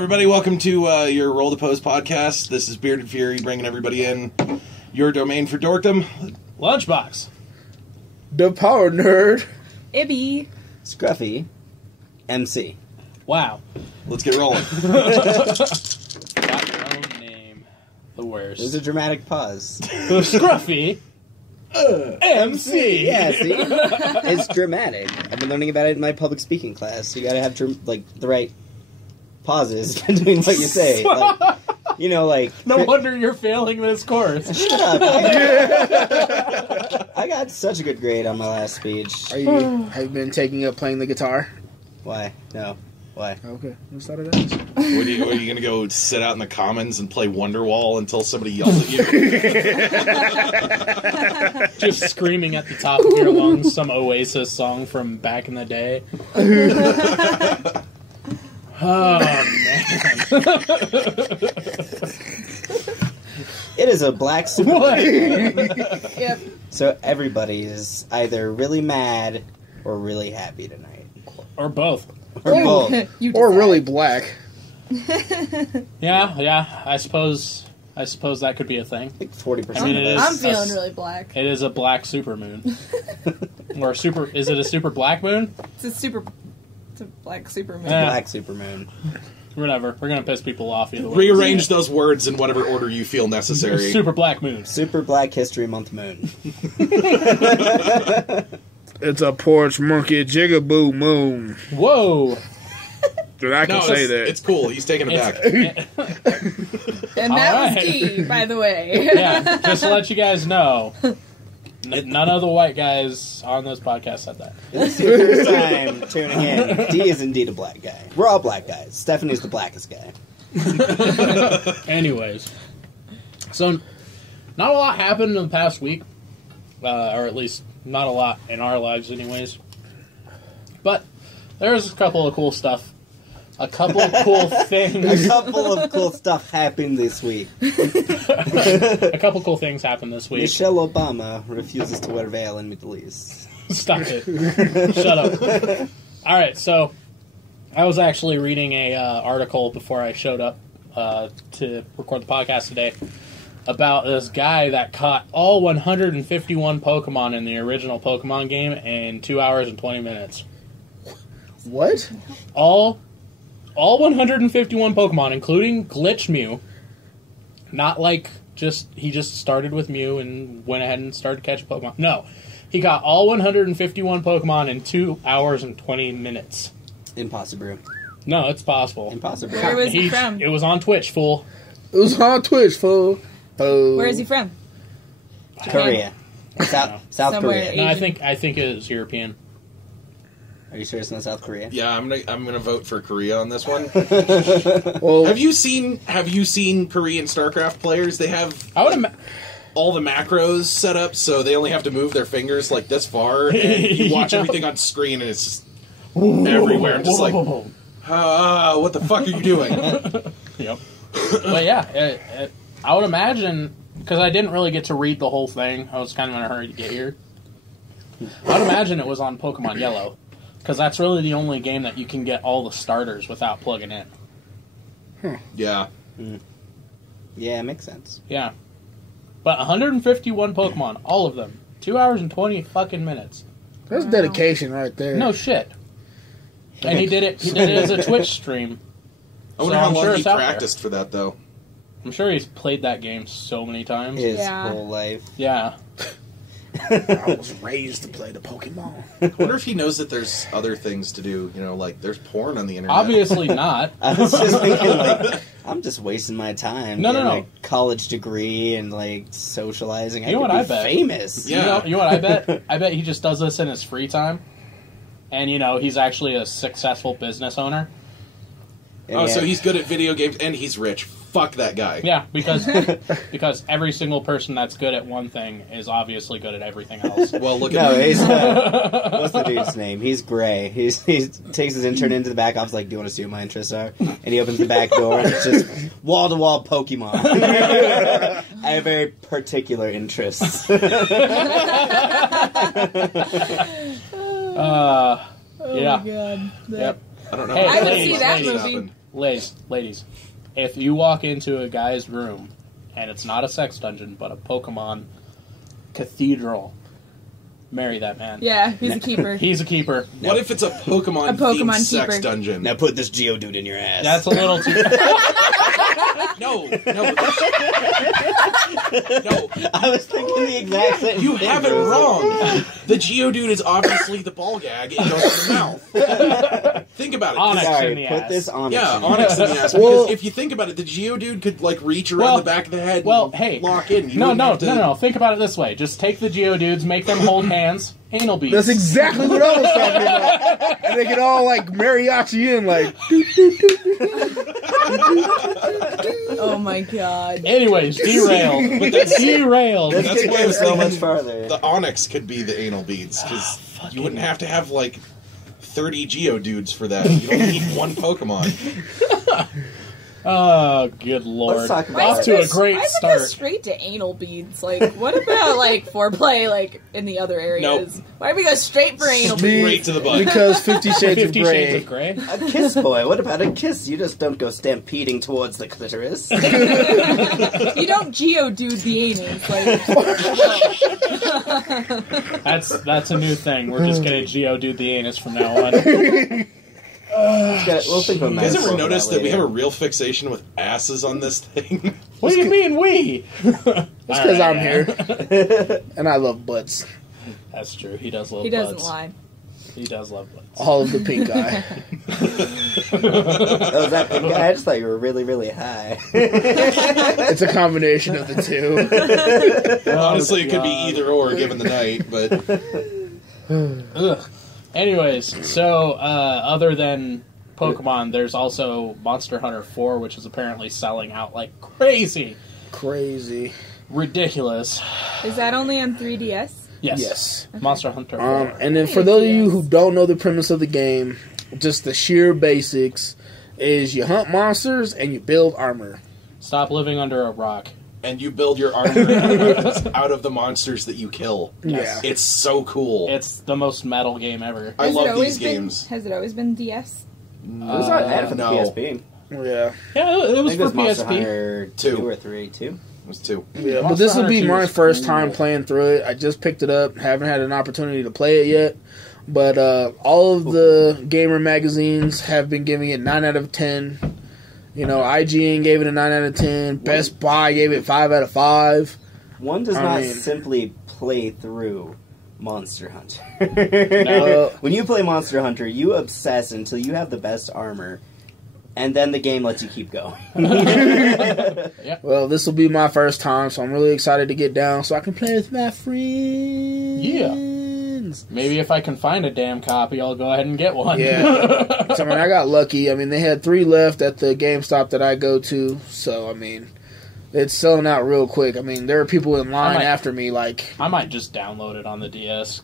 everybody. Welcome to your Roll2Pose podcast. This is Bearded Fury bringing everybody in. Your domain for dorkdom. Lunchhboxx. The Power Nerd. Ibby. ScruffyMC. Wow. Let's get rolling. Got your own name. The worst. There's a dramatic pause. Scruffy. MC. Yeah, see? It's dramatic. I've been learning about it in my public speaking class. You gotta have, the right pauses between what you say. Like, you know, like... No wonder you're failing this course. Shut up. I got such a good grade on my last speech. Have you been taking up playing the guitar? Why? No. Why? Okay, let's start it out. Are you going to go sit out in the commons and play Wonderwall until somebody yells at you? Just screaming at the top of your lungs some Oasis song from back in the day. Oh, man. It is a black super. Yep. So everybody is either really mad or really happy tonight. Or both. Or both. Or really black. Yeah, I suppose that could be a thing. Like 40%. I mean, it is I'm feeling really black. It is a black supermoon. Or is it a super black moon? It's a black supermoon. Black supermoon. Whatever. We're going to piss people off either way. Rearrange those words in whatever order you feel necessary. Super black moon. Super Black History Month moon. It's a porch monkey jigaboo moon. Whoa. Dude, I can say that. It's cool. He's taking it back. And that All right. was key, by the way. Yeah, just to let you guys know, none of the white guys on this podcast said that. It's your first time tuning in. D is indeed a black guy. We're all black guys. Stephanie's the blackest guy. Anyways, so not a lot happened in the past week, or at least not a lot in our lives anyways. But there's a couple of cool stuff. A couple of cool things. A couple of cool stuff happened this week. A couple cool things happened this week. Michelle Obama refuses to wear veil in Middle East. Stop it. Shut up. Alright, so I was actually reading a article before I showed up to record the podcast today about this guy that caught all 151 Pokemon in the original Pokemon game in 2 hours and 20 minutes. What? All 151 Pokemon, including Glitch Mew. Not like he just started with Mew and went ahead and started catching Pokemon. No. He got all 151 Pokemon in 2 hours and 20 minutes. Impossible. No, it's possible. Impossible. Where was he from? It was on Twitch, fool. It was on Twitch, fool. Oh. Where is he from? Korea. South Somewhere Korea. No, I think it was European. Are you sure it's not South Korea? Yeah, I'm gonna vote for Korea on this one. Well, Have you seen Korean StarCraft players? They have all the macros set up so they only have to move their fingers like this far, and you watch everything on screen and it's just everywhere. I'm just like, what the fuck are you doing? Yep. But yeah, I would imagine, because I didn't really get to read the whole thing. I was kind of in a hurry to get here. I would imagine it was on Pokemon Yellow, because that's really the only game that you can get all the starters without plugging in. Yeah. Yeah, it makes sense. Yeah. But 151 Pokemon, all of them. 2 hours and 20 fucking minutes. that's dedication right there. No shit. And he did it as a Twitch stream. I wonder So how I'm long sure he it's out there. practiced for that, though. I'm sure he's played that game so many times. His Yeah. whole life. Yeah. I was raised to play the Pokemon. I wonder if he knows that there's other things to do. You know, like there's porn on the internet. Obviously not. I was just thinking, like, I'm just wasting my time. No, getting no. a college degree and, like, socializing. You know what could I be bet? famous. Yeah. You know what I bet? I bet he just does this in his free time. And, he's actually a successful business owner. Oh, so he's good at video games and he's rich. Fuck that guy. Yeah, because every single person that's good at one thing is obviously good at everything else. Well, look No, at me. he's what's the dude's name? He's Gray. He takes his intern into the back office, like, do you want to see what my interests are? And he opens the back door, and it's just wall-to-wall Pokemon. I have very particular interests. Oh, Yeah. God. Yep. I don't know. Hey, I would ladies, see that ladies. movie. ladies, if you walk into a guy's room and it's not a sex dungeon but a Pokemon cathedral, marry that man. Yeah, he's a keeper. He's a keeper. What if it's a Pokemon themed sex keeper. dungeon? Now put this Geodude in your ass. That's a little too... No. I was thinking the exact same thing. You have it wrong. The Geodude is obviously the ball gag. It goes in the mouth. Think about it. Onyx Sorry, in the put ass. this Onyx Yeah, in your Onyx in ass. the ass. Well- Because if you think about it, the Geodude could like reach around the back of the head and lock in. You No. wouldn't have to- Think about it this way. Just take the Geodudes, make them hold hands, anal beads. That's exactly what I was talking about. And they get all like mariachi in, like. Oh my god. Anyways, derailed. Derailed. This That's could why I go was so much thinking farther. The Onyx could be the anal beads because you wouldn't have to have like 30 Geodudes for that. You don't need one Pokemon. Oh, good lord. Let's talk about Off it. to a great Why is it start. go straight to anal beads? Like, what about like foreplay, like in the other areas? Nope. Why do we go straight for anal beads? Straight to the butt. Because 50 Shades of 50 Grey. Shades of Grey? A kiss, boy. What about a kiss? You just don't go stampeding towards the clitoris. You don't Geodude the anus. Like, That's a new thing. We're just gonna Geodude the anus from now on. We'll think of You guys ever notice that we have a real fixation with asses on this thing? What do you mean we? It's because I'm here. And I love butts. That's true. He does love he doesn't butts. lie. He does love butts. All of the pink eye. Oh, is that pink guy? I just thought you were really, really high. It's a combination of the two. Honestly, it could be either or given the night, but Ugh. Anyways, so other than Pokemon, there's also Monster Hunter 4, which is apparently selling out like crazy. Crazy. Ridiculous. Is that only on 3DS? Yes. Monster Hunter 4. And then for those of you who don't know the premise of the game, just the sheer basics is you hunt monsters and you build armor. Stop living under a rock. and you build your armor out of the monsters that you kill. Yeah. It's so cool. It's the most metal game ever. I Has it love always these games. Has it always been DS? It was not bad for the no. PSP. Yeah. Yeah, it I was think it for was Monster PSP. Hunter 2. 2 or 3, 2. It was 2. Yeah, but Monster this will Hunter be 2 my was first cool. time playing through it. I just picked it up. Haven't had an opportunity to play it yet. But all of the gamer magazines have been giving it 9 out of 10. You know, IGN gave it a 9 out of 10. Best Buy gave it 5 out of 5. One does I not mean- simply play through Monster Hunter. No. When you play Monster Hunter, you obsess until you have the best armor, and then the game lets you keep going. Well, this will be my first time, so I'm really excited to get down so I can play with my friends. Yeah. Maybe if I can find a damn copy, I'll go ahead and get one. Yeah. So, I mean, I got lucky. I mean, they had 3 left at the GameStop that I go to. So, I mean, it's selling out real quick. I mean, there are people in line after me, like... I might just download it on the DS.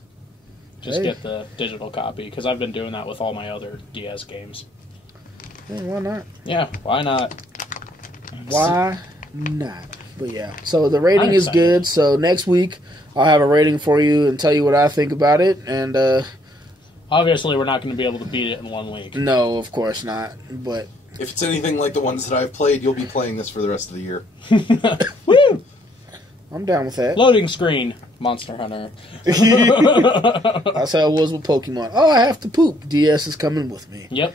Just get the digital copy, because I've been doing that with all my other DS games. Yeah, why not? Yeah, why not? Why not? But yeah, so the rating I'm is excited. good. So next week I'll have a rating for you and tell you what I think about it. And Obviously, we're not going to be able to beat it in 1 week. no, of course not. But If it's anything like the ones that I've played, you'll be playing this for the rest of the year. Woo! I'm down with that. Loading screen, Monster Hunter. That's how it was with Pokemon. Oh, I have to poop. DS is coming with me. Yep.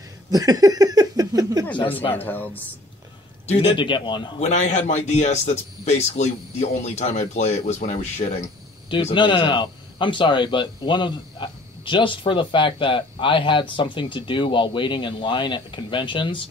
Sounds about right. handhelds. You Dude, need that, to get one. when I had my DS, that's basically the only time I'd play it was when I was shitting. Dude, was no. amazing. I'm sorry, but one of the, just for the fact that I had something to do while waiting in line at the conventions,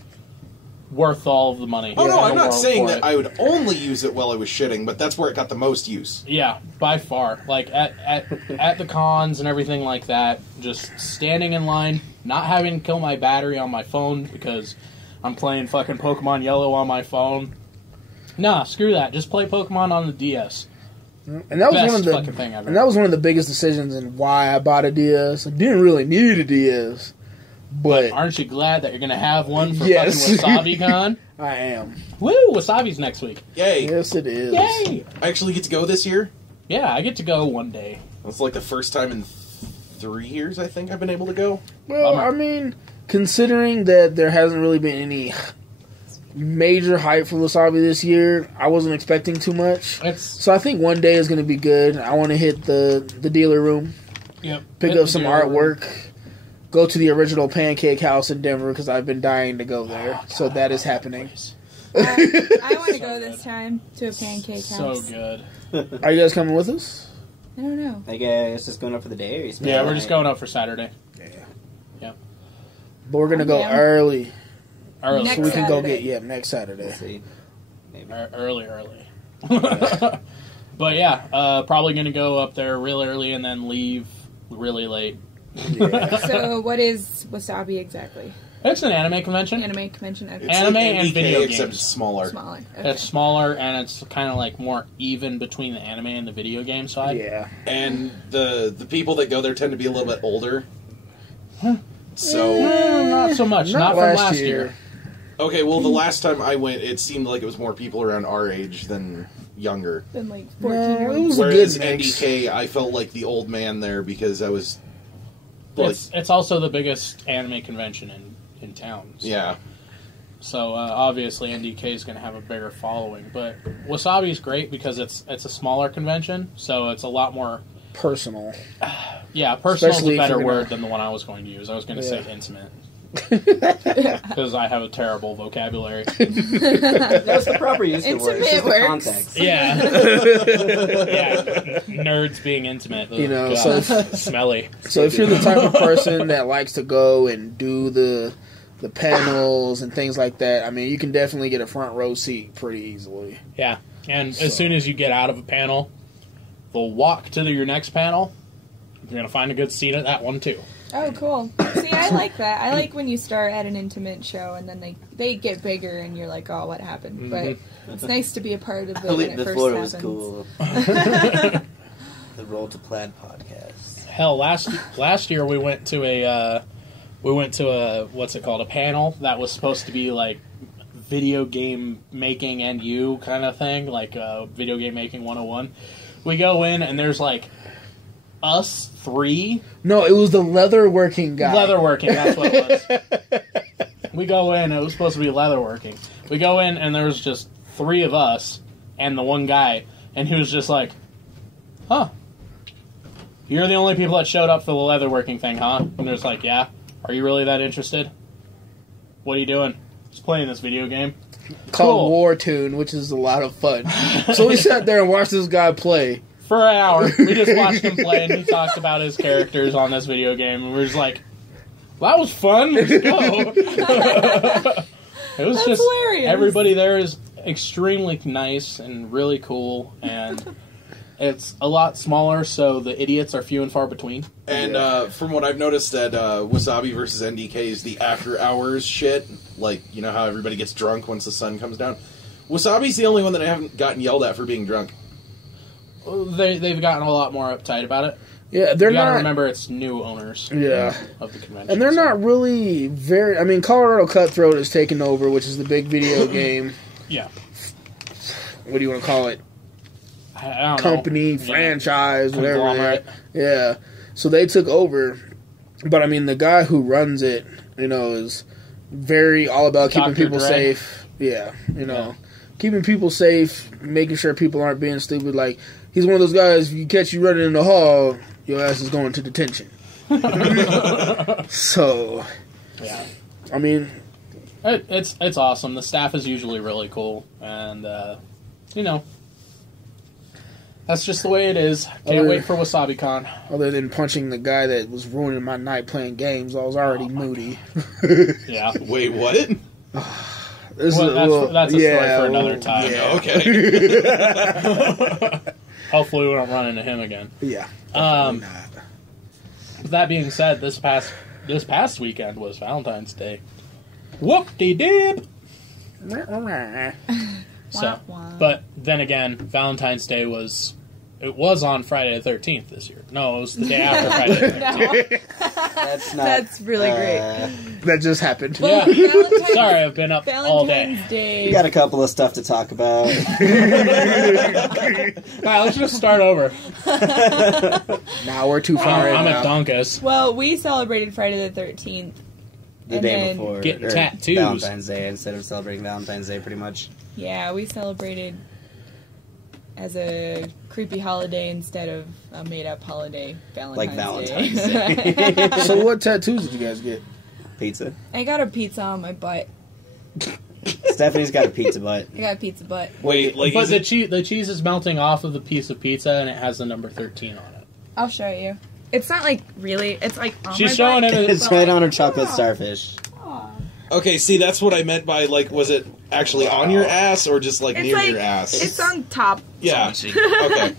worth all of the money. Oh, in no, the I'm not world saying for that it. I would only use it while I was shitting, but that's where it got the most use. Yeah, by far. Like, at the cons and everything like that, just standing in line, not having to kill my battery on my phone because I'm playing fucking Pokemon Yellow on my phone. Nah, screw that. Just play Pokemon on the DS. And that was Best one of the fucking thing ever. and that was one of the biggest decisions in why I bought a DS. I didn't really need a DS, but Aren't you glad that you're going to have one for Yes. fucking WasabiCon? I am. Woo! Wasabi's next week. Yay! Yes, it is. Yay! I actually get to go this year. Yeah, I get to go one day. It's like the first time in 3 years, I think, I've been able to go. Well, Bummer. I mean, considering that there hasn't really been any major hype for Wasabi this year, I wasn't expecting too much. So I think one day is going to be good. I want to hit the dealer room, pick up some artwork, go to the original Pancake House in Denver because I've been dying to go there. So that is happening. I want to go this time to a Pancake House. So good. Are you guys coming with us? I don't know. I guess just going up for the day, or you Yeah, we're just going up for Saturday. Yeah. But we're gonna go early, so we can go get next Saturday. We'll see. Maybe early. But yeah, probably gonna go up there real early and then leave really late. Yeah. So what is Wasabi exactly? It's an anime convention. Anime convention. Okay. It's Anime like and NDK, video except games. smaller. Smaller. Okay. It's smaller and it's kind of like more even between the anime and the video game side. Yeah. And the people that go there tend to be a little bit older. So Not so much. Not from last year. okay, well the last time I went, it seemed like it was more people around our age than younger. Then like 14-year-olds. It was a Whereas good mix. NDK, I felt like the old man there because I was. Like, It's also the biggest anime convention in town. So. yeah. So obviously NDK is going to have a bigger following, but Wasabi is great because it's a smaller convention, so it's a lot more Personal. Yeah, personal Especially is a if better you're word gonna- than the one I was going to use. I was going to say Yeah. intimate because I have a terrible vocabulary. that's the proper use of the word. It's just the Intimate context. Yeah, nerds being intimate. You know, God. so smelly. So if you're the type of person that likes to go and do the panels and things like that, I mean, you can definitely get a front row seat pretty easily. Yeah, and as soon as you get out of a panel, the walk to your next panel, you're going to find a good seat at that one too. Oh, cool. See, I like that. I like when you start at an intimate show and then they get bigger and you're like, oh, what happened? But it's nice to be a part of it when it The first floor happens. was cool. The Roll2Pose podcast. Hell, last year we went to a what's it called, a panel that was supposed to be like video game making and you kind of thing, like video game making 101. We go in and there's like us three. No, it was the leatherworking guy. Leatherworking, that's what it was. We go in, it was supposed to be leatherworking. We go in and there was just three of us and the one guy, and he was just like, huh, you're the only people that showed up for the leatherworking thing, huh? And there's like, yeah. Are you really that interested? What are you doing? Just playing this video game. Called Cool. War Tune, which is a lot of fun. So we sat there and watched this guy play. For an hour, we just watched him play, and he talked about his characters on this video game, and we were just like, well, that was fun, let's go. It was That's just, hilarious. everybody there is extremely nice and really cool, and it's a lot smaller, so the idiots are few and far between. And from what I've noticed at Wasabi versus NDK is the after hours shit. Like, you know how everybody gets drunk once the sun comes down? Wasabi's the only one that I haven't gotten yelled at for being drunk. They've gotten a lot more uptight about it. Yeah, they're You gotta not. remember it's new owners Yeah. of the convention. And they're so- not really very. I mean, Colorado Cutthroat is taking over, which is the big video game. Yeah. What do you want to call it? I don't Company, know. Yeah. franchise, whatever. Conglomerate. Yeah. So they took over. But I mean, the guy who runs it, you know, is very all about keeping Dr. people Dre. safe. Yeah. You know, keeping people safe, making sure people aren't being stupid. Like, he's one of those guys, if you catch you running in the hall, your ass is going to detention. So, Yeah. I mean, It's awesome. The staff is usually really cool, and you know, that's just the way it is. Can't wait for WasabiCon. other than punching the guy that was ruining my night playing games, I was already moody. Yeah. Wait, what? This Well, is- that's a story for another well, time. Yeah. Okay. Hopefully, we don't run into him again. Yeah. Um, Not. With that being said, this past weekend was Valentine's Day. Whoop-de-dip. So, Wah, wah. but then again, Valentine's Day was on Friday the 13th this year. No, it was the day after Friday the 13th. No. That's not. That's really great. That just happened. Yeah. Valentine's, Sorry, I've been up all day. Valentine's Day. We got a couple of stuff to talk about. Alright, let's just start over. Now we're too far in I'm now. at Donkus. Well, we celebrated Friday the 13th The day before. Getting tattoos. Valentine's Day instead of celebrating Valentine's Day, pretty much. Yeah, we celebrated as a creepy holiday instead of a made-up holiday, Valentine's Day. So what tattoos did you guys get? Pizza. I got a pizza on my butt. Stephanie's got a pizza butt. I got a pizza butt. Wait, like but the cheese is melting off of the piece of pizza, and it has the number 13 on it. I'll show you. It's not like really. It's like on She's my showing butt. him. It's right on her chocolate starfish. Okay, see, that's what I meant by, like, was it actually on your ass or just, like, It's near like, your ass? It's on top. Yeah. Okay.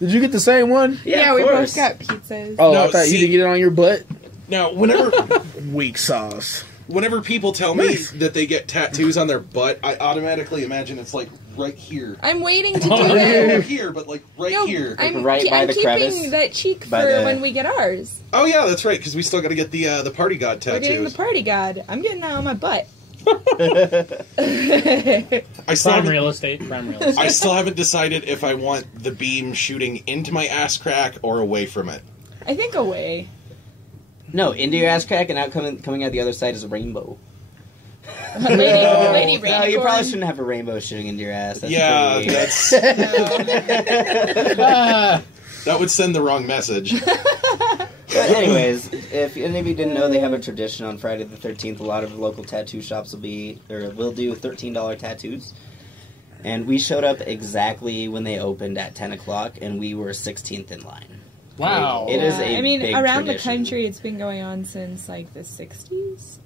Did you get the same one? Yeah, of we course. both got pizzas. Oh, No, I thought see- you didn't get it on your butt. Now, Weak sauce. whenever people tell me that they get tattoos on their butt, I automatically imagine it's, like, right here. I'm waiting to do Not that. over here, but, like, right here. I'm, Right by I'm the keeping crevice? that cheek By for the- when we get ours. Oh, yeah, that's right, because we still got to get the party god We're getting the tattoos. party god. I'm getting that on my butt. I still Prime haven't- real estate. Prime real estate. I still haven't decided if I want the beam shooting into my ass crack or away from it. I think away. No, into your ass crack, and out coming out the other side is a rainbow. Lady No, you Rainicorn. probably shouldn't have a rainbow shooting into your ass. That's Yeah, pretty- that's Ah, that would send the wrong message. But anyways, if any of you didn't know, they have a tradition on Friday the 13th. A lot of local tattoo shops will do $13 tattoos. And we showed up exactly when they opened at 10 o'clock, and we were 16th in line. wow. It is a I mean, big around tradition. the country, it's been going on since like the 60s.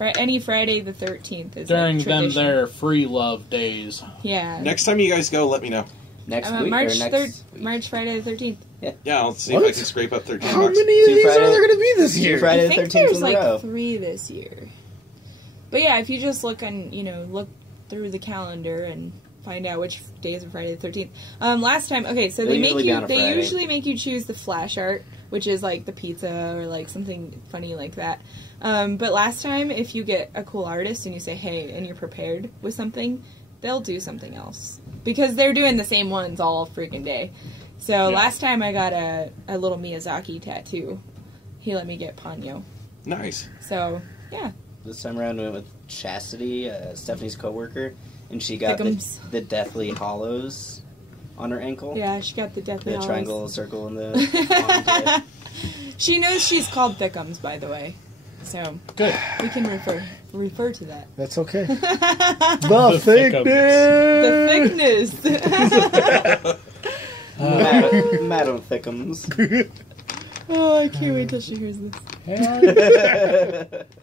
Any Friday the 13th is During like, them tradition. their free love days. Yeah. Next time you guys go, let me know. Next Uh, week March or next 3rd, March Friday the 13th. Yeah, I'll see What? if I can scrape up 13 How bucks. many of Two these Friday- are there going to be this two year? Friday I the think 13th there's in a row. like 3 this year. But yeah, if you just look look through the calendar and find out which days are Friday the 13th. Last time, okay, so It'll usually be on a they Friday. usually make you choose the flash art, which is like the pizza or like something funny like that. But last time, if you get a cool artist and you say, hey, and you're prepared with something, they'll do something else. Because they're doing the same ones all freaking day. So last time I got a little Miyazaki tattoo. He let me get Ponyo. Nice. So, yeah. This time around, we went with Chastity, Stephanie's coworker, and she got Thickums. the Deathly Hollows on her ankle. Yeah, she got the Deathly The Hallows. triangle, circle, and the... She knows she's called Thickums, by the way. So, Good. we can refer to that. That's okay. The The thickness. The thickness. Madam Thickums. Oh, I can't wait till she hears this.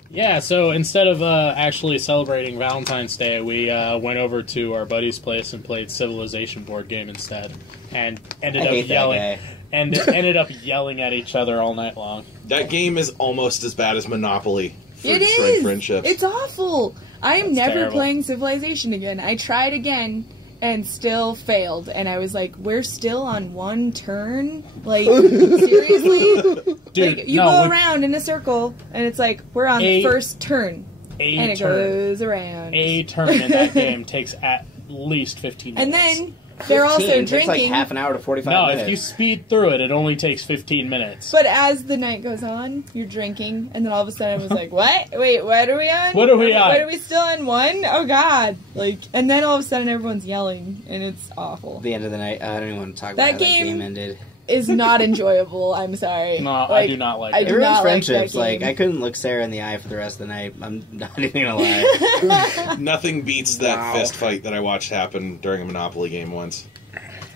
Yeah, so instead of actually celebrating Valentine's Day, we went over to our buddy's place and played Civilization board game instead, and ended I up hate that yelling guy. and ended up yelling at each other all night long. That game is almost as bad as Monopoly for It destroying is. friendships. It's awful. I am That's never terrible. playing Civilization again. I tried again and still failed. And I was like, we're still on one turn? Like, seriously? Dude, Like, you no, go we- around in a circle, and it's like, we're on the first turn. And A it turn. goes around. A turn in that game takes at least 15 minutes. And then they're also 15, takes like drinking. half an hour to 45 No, minutes. if you speed through it, it only takes 15 minutes. But as the night goes on, you're drinking, and then all of a sudden I was like, what? Wait, what are we on? What are we on? What are we still on one? Oh, God. Like, and then all of a sudden everyone's yelling, and it's awful. At the end of the night, I don't even want to talk That about how game- that game ended. Is not enjoyable. I'm sorry. No, I do not like I it. do It ruins not like that friendships. game. Like, I couldn't look Sarah in the eye for the rest of the night. I'm not even gonna lie. Nothing beats that Wow. fist fight that I watched happen during a Monopoly game once.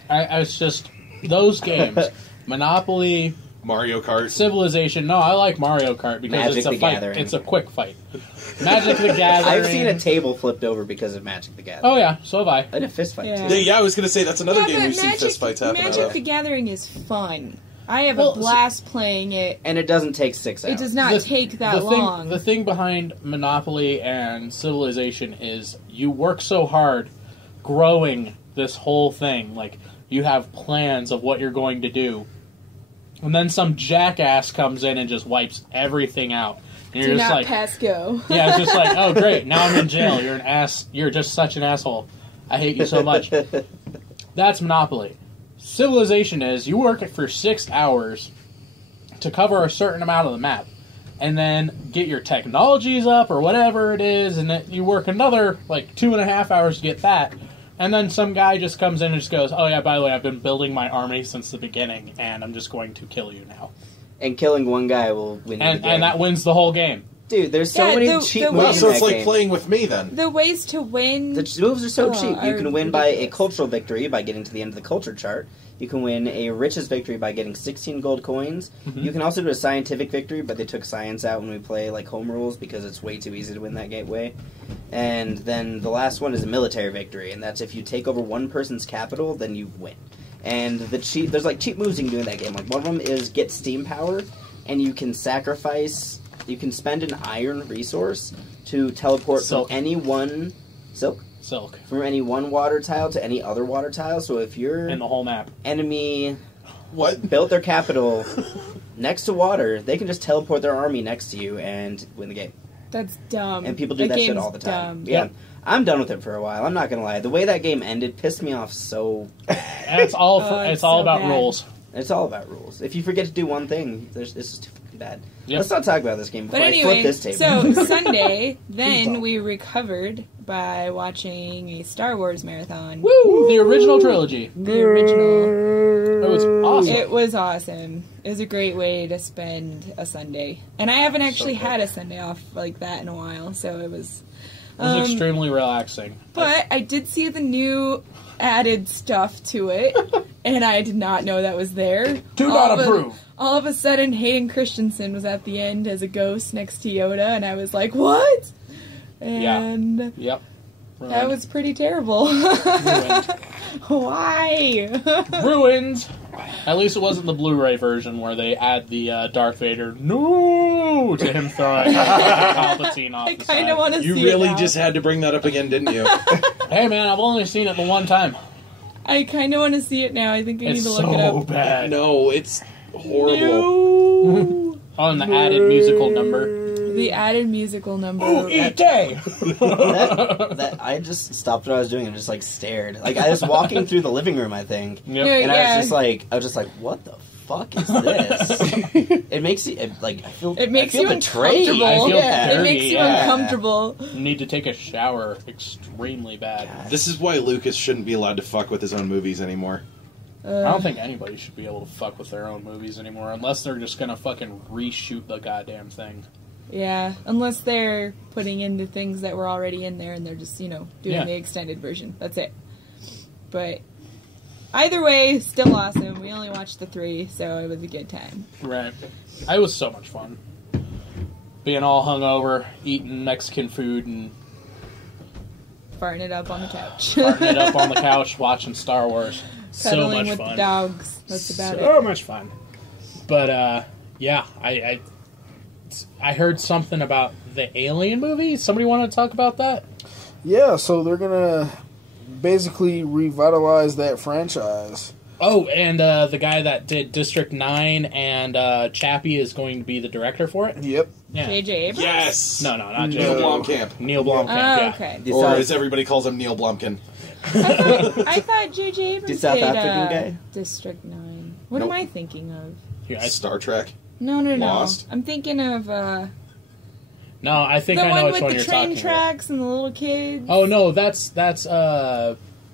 I was just those games, Monopoly, Mario Kart. Civilization. No, I like Mario Kart because Magic it's a the fight. Gathering. It's a quick fight. Magic the Gathering. I've seen a table flipped over because of Magic the Gathering. Oh yeah, so have I. And a fist fight, Yeah. too. Yeah, I was going to say, that's another Yeah, game but we've seen fist fights happen out Magic of. the Gathering is fun. I have Well, a blast playing it. And it doesn't take 6 hours. It does not take that long. The thing behind Monopoly and Civilization is you work so hard growing this whole thing. Like, you have plans of what you're going to do. And then some jackass comes in and just wipes everything out. And you're Do just not like, pass go. yeah, it's just like, oh great, now I'm in jail. You're an ass. You're just such an asshole. I hate you so much. That's Monopoly. Civilization is you work it for 6 hours to cover a certain amount of the map. and then get your technologies up or whatever it is, and then you work another like 2.5 hours to get that, and then some guy just comes in and just goes, "Oh yeah, by the way, I've been building my army since the beginning, and I'm just going to kill you now." And killing one guy will win you the game. And that wins the whole game. Dude, there's so many cheap moves so in it's that like game. playing with me then. The ways to win... The moves are so cheap. You can win by a ridiculous. cultural victory by getting to the end of the culture chart. You can win a riches victory by getting 16 gold coins. Mm-hmm. You can also do a scientific victory, but they took science out when we play like home rules because it's way too easy to win that gateway. And then the last one is a military victory, and that's if you take over one person's capital, then you win. And there's like cheap moves you can do in that game. Like one of them is get steam power, and you can sacrifice... You can spend an iron resource to teleport Silk. from any one... Silk? Silk. From any one water tile to any other water tile. So if your In the whole map. enemy What? built their capital next to water, they can just teleport their army next to you and win the game. That's dumb. And people do that shit game's all the time. dumb. Yeah. Yep. I'm done with it for a while. I'm not going to lie. The way that game ended pissed me off so... And it's all it's it's all so about bad. rules. It's all about rules. If you forget to do one thing, it's just too fucking bad. Yep. Let's not talk about this game before But I flip anyway, this table. so Sunday, then we recovered by watching a Star Wars marathon. Woo! The original trilogy. The original. It was awesome. It was awesome. It was a great way to spend a Sunday. And I haven't actually had a Sunday off like that in a while, so it was... It was extremely relaxing. But I did see the new added stuff to it, and I did not know that was there. Do not approve. All of a sudden, Hayden Christensen was at the end as a ghost next to Yoda, and I was like, what? And Yep. that was pretty terrible. Ruined. Why? Ruined. At least it wasn't the Blu-ray version where they add the Darth Vader no to him throwing Palpatine off. I the kind of side. want to see You it really now. just had to bring that up again, didn't you? Hey man, I've only seen it the one time. I kind of want to see it now. I think I need It's to look so it up. bad. No, it's horrible. No. Oh, and the added musical number. The added musical number. Ooh, E.T. that I just stopped what I was doing and just like stared. Like I was walking through the living room, I think, Yep. No, and yeah. I was just like, what the fuck is this? It makes you like I feel. It makes I feel you betrayed. uncomfortable. I feel Yeah, it dirty, makes you yeah. uncomfortable. Need to take a shower extremely bad. This is why Lucas shouldn't be allowed to fuck with his own movies anymore. I don't think anybody should be able to fuck with their own movies anymore unless they're just gonna fucking reshoot the goddamn thing. Yeah, unless they're putting in the things that were already in there and they're just, doing Yeah. the extended version. That's it. But either way, still awesome. We only watched the 3, so it was a good time. Right. It was so much fun. Being all hungover, eating Mexican food, and Farting it up on the couch. farting it up on the couch, watching Star Wars. So Cuddling much with fun. dogs. That's about So it. much fun. But, yeah, I heard something about the Alien movie. Somebody want to talk about that? Yeah, so they're gonna basically revitalize that franchise. Oh, and the guy that did District 9 and Chappie is going to be the director for it? Yep. Yeah. J.J. Abrams? Yes! No, not Neil J.J. Blomkamp. Neil Blomkamp, Oh, yeah. okay. The Or South- as everybody calls him, Neil Blomkin. I thought J.J. Abrams The South did African guy? District 9. What Nope. am I thinking of? Yeah, I- Star Trek. No. Lost? I'm thinking of no, I think the I know one which with one the you're train talking tracks and the little kids. about. Oh, no, that's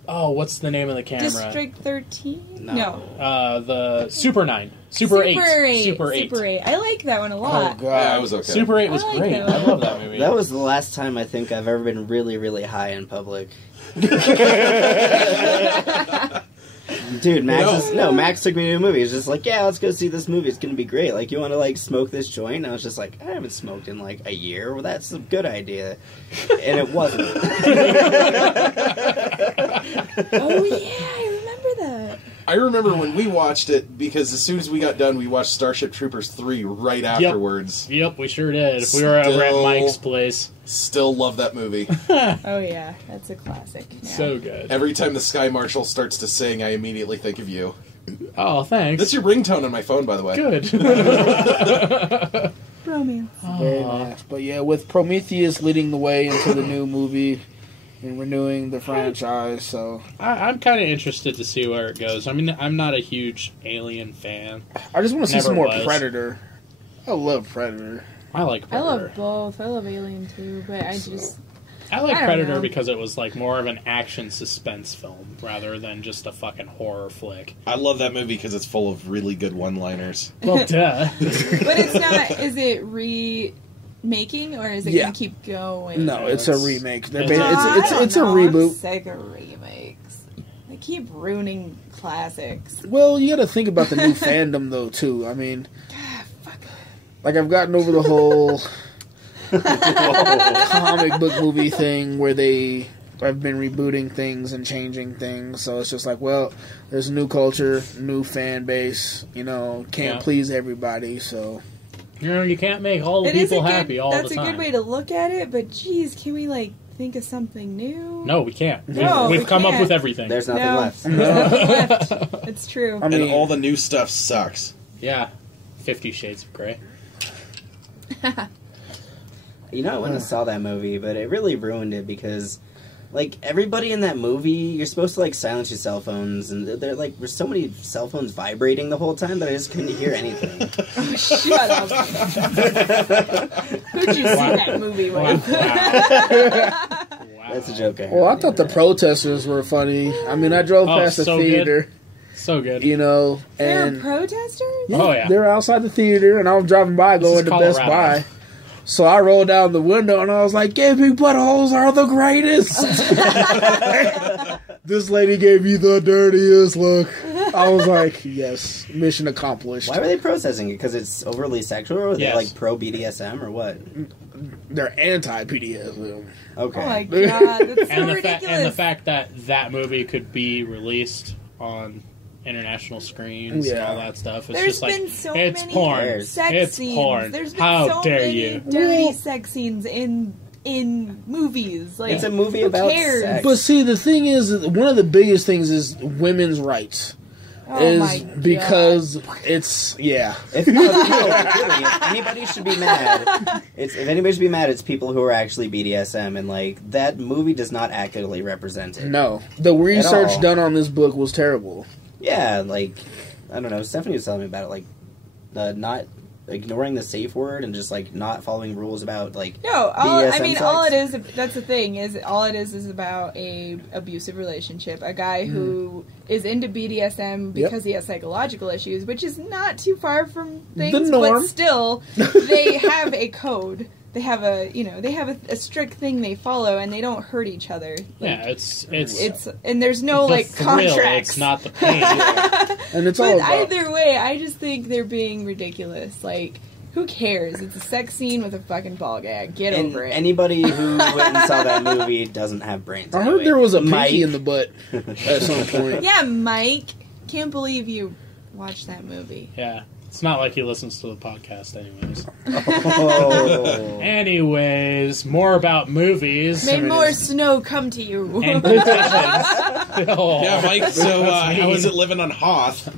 what's the name of the camera? District 13? No. The Super 9. Super 8. Super 8. I like that one a Oh lot. god. Yeah, it was okay. Super 8 was I like great. that I one. love that movie. That was the last time I think I've ever been really, really high in public. Dude, Max took me to a movie. He's just like, yeah, let's go see this movie. It's gonna be great. Like, you want to like smoke this joint? And I was just like, I haven't smoked in like a year. Well, that's a good idea, and it wasn't. Oh, yeah, I remember that. I remember when we watched it, because as soon as we got done, we watched Starship Troopers 3 right afterwards. Yep, we sure did. We were over at Still- Mike's place. Still love that movie. Oh, yeah, that's a classic. Now. So good. Every time the Sky Marshal starts to sing, I immediately think of you. Oh, thanks. That's your ringtone on my phone, by the way. Good. Romance. Very nice. But yeah, with Prometheus leading the way into the new movie and renewing the franchise, so I'm kind of interested to see where it goes. I mean, I'm not a huge Alien fan. I just want to see Never some more was. Predator. I love Predator. I like Predator. I love both. I love Alien too, but I like don't Predator know. because it was like more of an action suspense film rather than just a fucking horror flick. I love that movie because it's full of really good one-liners. Well, duh. But it's not. Is it remaking or is it Yeah. going to keep going? No, it's a remake. They're it's- it's a I'm reboot. sick of remakes. They keep ruining classics. Well, you got to think about the new fandom though too. I mean, God, fuck. like I've gotten over the whole comic book movie thing where I've been rebooting things and changing things. So it's just like, well, there's a new culture, new fan base. Can't please everybody. So You can't make all the people happy all the time. That's a good way to look at it. But geez, can we think of something new? No, we can't. No, We've we come up can't. with everything. There's nothing left. There's nothing left. It's true. I mean, And all the new stuff sucks. Yeah. 50 Shades of Grey. I went and saw that movie, but it really ruined it because, everybody in that movie, you're supposed to, silence your cell phones, and there's so many cell phones vibrating the whole time that I just couldn't hear anything. Shut up. Who'd you see that movie with? That's a joke. well, I thought the protesters were funny. I mean, I drove past the so theater. So good. They're And protesters? Oh, yeah. they were outside the theater, and I was driving by This going is to Best Colorado. Buy. So I rolled down the window, and I was like, "Gay big buttholes are the greatest." This lady gave me the dirtiest look. I was like, "Yes, mission accomplished." Why were they protesting it? Because it's overly sexual, or are they Yes. pro BDSM, or what? They're anti-BDSM. Okay. Oh my god, that's so And the, ridiculous. and the fact that movie could be released on international screens and Yeah. all that stuff. It's There's just like, been so it's many porn. sex It's scenes. porn. There's been How so dare many you? dirty sex scenes in movies. Like, It's a movie who about cares? sex. But see, the thing is, one of the biggest things is women's rights. Oh my god. Because it's Really, if anybody should be mad, if anybody should be mad, it's people who are actually BDSM, and that movie does not accurately represent it. no. The research all. done on this book was terrible. Yeah, I don't know. Stephanie was telling me about it, not ignoring the safe word and just not following rules about No, BDSM all it sex. is, that's the thing, all it is about a abusive relationship. A guy who is into BDSM because he has psychological issues, which is not too far from things, The norm. but still, they have a code. They have a strict thing they follow, and they don't hurt each other. Yeah, it's and there's no the thrill, contracts. it's not the pain. And it's all But about... either way, I just think they're being ridiculous. Who cares? It's a sex scene with a fucking ball gag. Get And over it. anybody who went and saw that movie doesn't have brains. I heard there was a Mike. pinky in the butt at some point. Yeah, Mike. Can't believe you watched that movie. Yeah. It's not like he listens to the podcast anyways. Oh. Anyways, more about movies. May more snow come to you. And petitions. Oh, Yeah, Mike, so that's how mean. is it living on Hoth?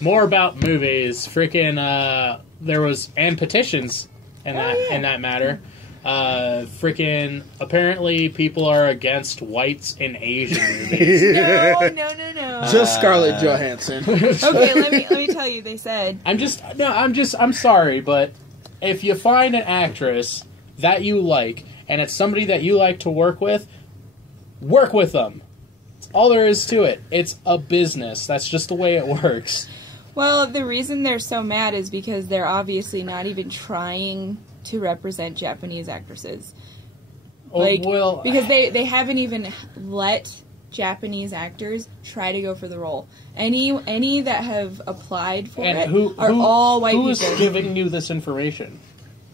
More about movies. Freaking, there was, and petitions in that matter. Apparently people are against whites in Asian movies. No. Just Scarlett Johansson. Okay, let me tell you. They said I'm sorry, but if you find an actress that you like, and it's somebody that you like to work with them. That's all there is to it. It's a business. That's just the way it works. Well, the reason they're so mad is because they're obviously not even trying to represent Japanese actresses. Because they haven't even let Japanese actors try to go for the role. Any that have applied for it are all white people. Who is giving you this information?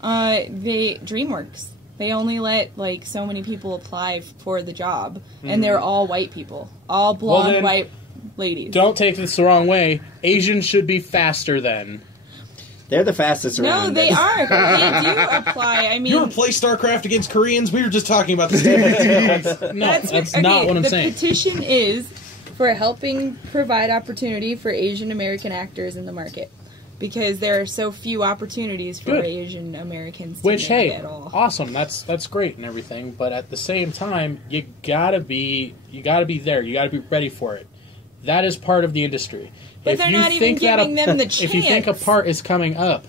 DreamWorks. They only let so many people apply for the job, and they're all white people, all blonde white ladies. Don't take this the wrong way. Asians should be faster then. They're the fastest around. No, they are, but they do apply. I mean, You ever play StarCraft against Koreans? We were just talking about this. No, that's not what I'm saying. The petition is for helping provide opportunity for Asian American actors in the market. Because there are so few opportunities for Asian Americans to Which, make hey, it at all. awesome. That's great and everything. But at the same time, you gotta be there. You gotta be ready for it. That is part of the industry. But they're not even giving them the chance. If you think a part is coming up,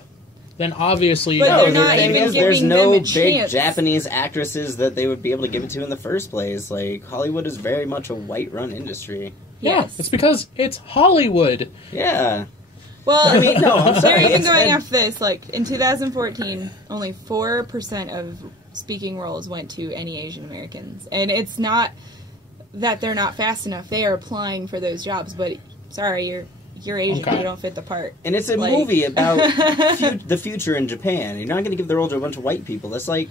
then obviously... But they're not the thing even is, there's giving no them a big chance. Japanese actresses that they would be able to give it to in the first place. Like, Hollywood is very much a white-run industry. Yes. It's because it's Hollywood. Yeah. Well, I mean, no, I'm sorry. they're even It's going been- off this. Like, in 2014, only 4% of speaking roles went to any Asian Americans. And it's not that they're not fast enough. They are applying for those jobs, but sorry, you're Asian. Okay. You don't fit the part. And it's a Like- movie about the future in Japan. You're not going to give the role to a bunch of white people. That's like...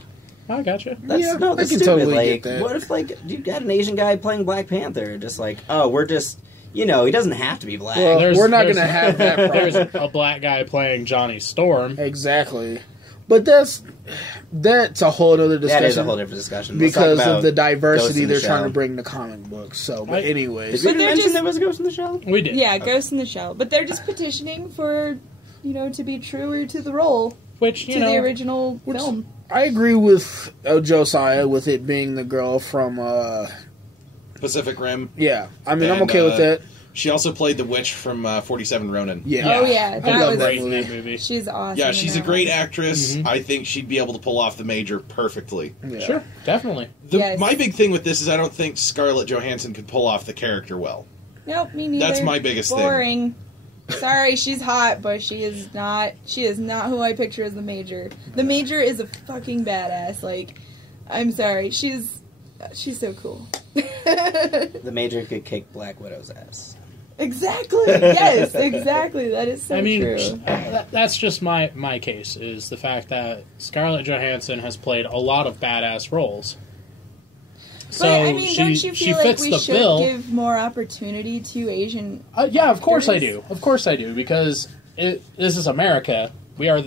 I gotcha. That's, Yeah, no, I that's can stupid. totally Like, get that. what if, like, you got an Asian guy playing Black Panther? Just like, oh, we're just... You know, he doesn't have to be black. Well, There's- we're not there's- going to have that There's problem. a black guy playing Johnny Storm. Exactly. But that's a whole other discussion. That is a whole different discussion. Let's talk because about of the Ghost diversity in the they're trying Shell. to bring to comic books. So, but Right. anyways, Did we But they're mention just- there was a Ghost in the Shell? We did. Yeah, Ghost in the Shell. But they're just petitioning for, to be truer to the role, Which, to the original film. I agree with Josiah with it being the girl from. Pacific Rim. Yeah, I mean, I'm And, okay with that. She also played the witch from 47 Ronin. Yeah. Oh, yeah, I that love was that great in movie. that movie. She's awesome. Yeah, in she's a that great one. actress. I think she'd be able to pull off the major perfectly. Yeah. Sure, definitely. Yes. My big thing with this is I don't think Scarlett Johansson could pull off the character well. Nope, me neither. That's my biggest thing. Boring. Sorry, she's hot, but she is not who I picture as the Major. The Major is a fucking badass. Like, I'm sorry, she's so cool. The Major could kick Black Widow's ass. Exactly. Yes, exactly. That is so I mean, true. that's just my case, is the fact that Scarlett Johansson has played a lot of badass roles. So But I mean, she, don't you she feel like fits we the should bill. give more opportunity to Asian? Yeah, of course I actors? do. Of course I do, because this is America. We are,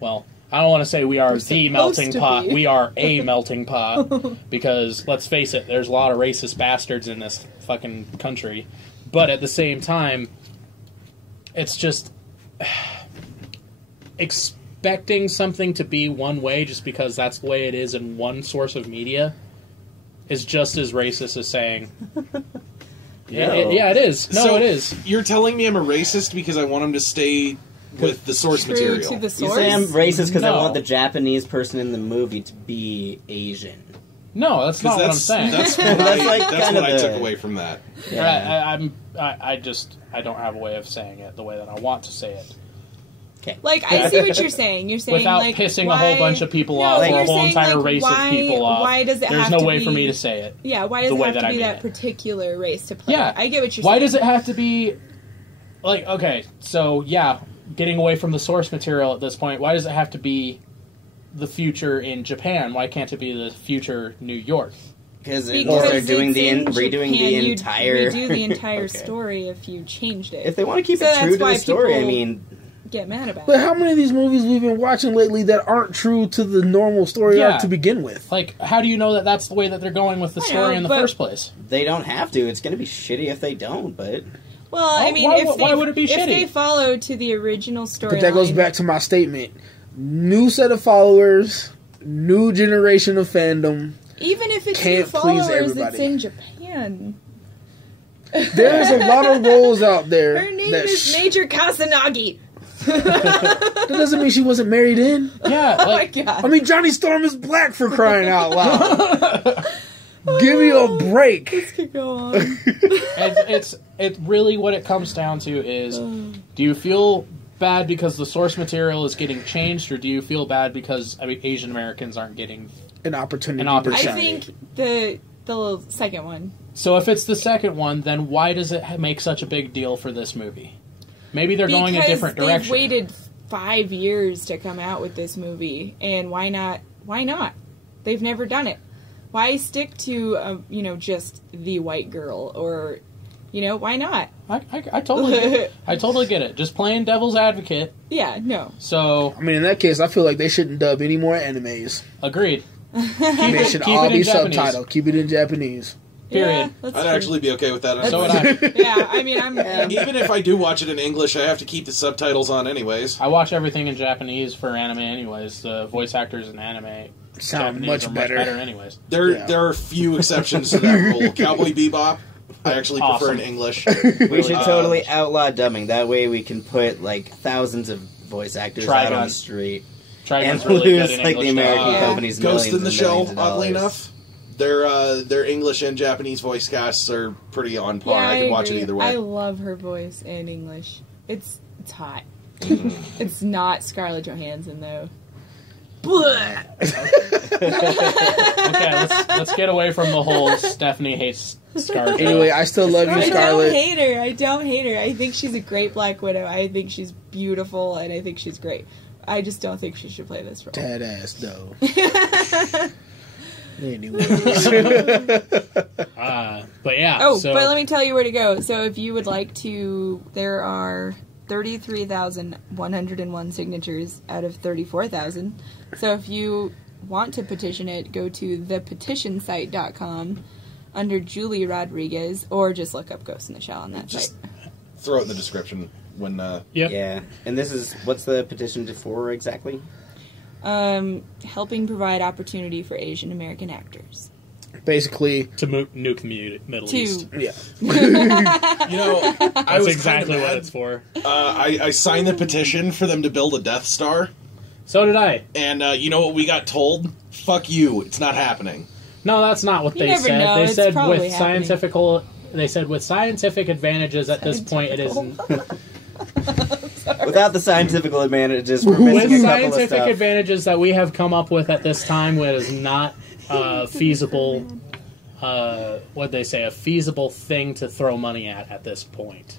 well, I don't want to say we are We're the supposed melting to pot. be. We are a melting pot, because let's face it, there's a lot of racist bastards in this fucking country. But at the same time, it's just expecting something to be one way just because that's the way it is in one source of media is just as racist as saying... Yeah, it is. No, So, it is. You're telling me I'm a racist because I want him to stay with the source True material. to the You source. say I'm racist because I No. want the Japanese person in the movie to be Asian. No, that's not what I'm saying. That's what, That's I, like that's kind what of I the- took away from that. I don't have a way of saying it the way that I want to say it. Like, I see what you're saying. You're saying, Without like, pissing why, a whole bunch of people no, off like, or a you're whole saying, entire like, race why, of people off. Why does it There's have no to way be, for me to say it. Yeah, why does the it way have that to I be mean that it. particular race to play? Yeah. I get what you're Why saying. does it have to be... Like, okay, so, yeah, getting away from the source material at this point, why does it have to be the future in Japan? Why can't it be the future New York? Because Because they're doing it's in redoing Japan, the you'd entire... redo the entire Okay. story if you changed it. If they want to keep So it true that's to why the story, I people mean... get mad about But it. how many of these movies we've been watching lately that aren't true to the normal story Yeah. arc to begin with? Like, how do you know that that's the way that they're going with the I story know, in the but- first place? They don't have to. It's going to be shitty if they don't, but... Well, I Oh, mean, why would it be if shitty? they follow to the original story, But that goes back to my statement. New set of followers, new generation of fandom. even if it's can't new followers, please everybody. it's in Japan. There's a lot of roles out there. Her name that is Major Kasanagi. that doesn't mean she wasn't married in. Yeah, Oh my like, god! I mean, Johnny Storm is black, for crying out loud. Give me a break. This could go on. it's really what it comes down to is, do you feel bad because the source material is getting changed, or do you feel bad because Asian Americans aren't getting... An opportunity. An to opportunity. I shine. think the second one. So if it's the second one, then why does it make such a big deal for this movie? Maybe they're going a different direction. They've waited 5 years to come out with this movie, and why not? Why not? They've never done it. Why stick to just the white girl, or why not? I totally get it. Just playing devil's advocate. Yeah, no. So I mean, in that case, I feel like they shouldn't dub any more animes. agreed. They should keep all it be in Japanese. subtitled. Keep it in Japanese. Period. Yeah, that's I'd true. actually be okay with that. So would I. Yeah, I mean, I'm. Even if I do watch it in English, I have to keep the subtitles on anyways. I watch everything in Japanese for anime anyways. The voice actors in anime Sound Japanese much are better. anyways. There are few exceptions to that rule. Cowboy Bebop, I actually prefer Awesome. in English. We should totally outlaw dubbing. That way we can put, like, thousands of voice actors Trigun's out on the street. Trigun's And really good lose, in like, English. the American Yeah. companies Ghost in the millions and Shell, millions of oddly dollars. enough, their English and Japanese voice casts are pretty on par. I can watch it agree. either way. I love her voice in English. It's hot. It's not Scarlett Johansson though. Okay, let's get away from the whole Stephanie hates Scarlett. Anyway, I still love you, I don't Scarlett. hate her. I don't hate her. I think she's a great Black Widow. I think she's beautiful, and I think she's great. I just don't think she should play this role. Dead ass though. Anyways. But yeah. Oh, so, but let me tell you where to go. So if you would like to, there are 33,101 signatures out of 34,000. So if you want to petition it, go to thepetitionsite.com under Julie Rodriguez, or just look up Ghost in the Shell on that site. Throw it in the description when. Yep. Yeah, and this is what's the petition for exactly? Helping provide opportunity for Asian American actors. Basically, To nuke the Middle East. yeah. I That's was exactly kinda what mad. it's for. I signed the petition for them to build a Death Star, So did I. and you know what we got told? Fuck you, it's not happening. No, that's not what You they never said. know. They It's said probably with happening. with scientific advantages at this point it isn't. Without the scientific advantages, we're missing With a couple of scientific stuff. advantages that we have come up with at this time, it is not feasible. What'd they say? A feasible thing to throw money at this point.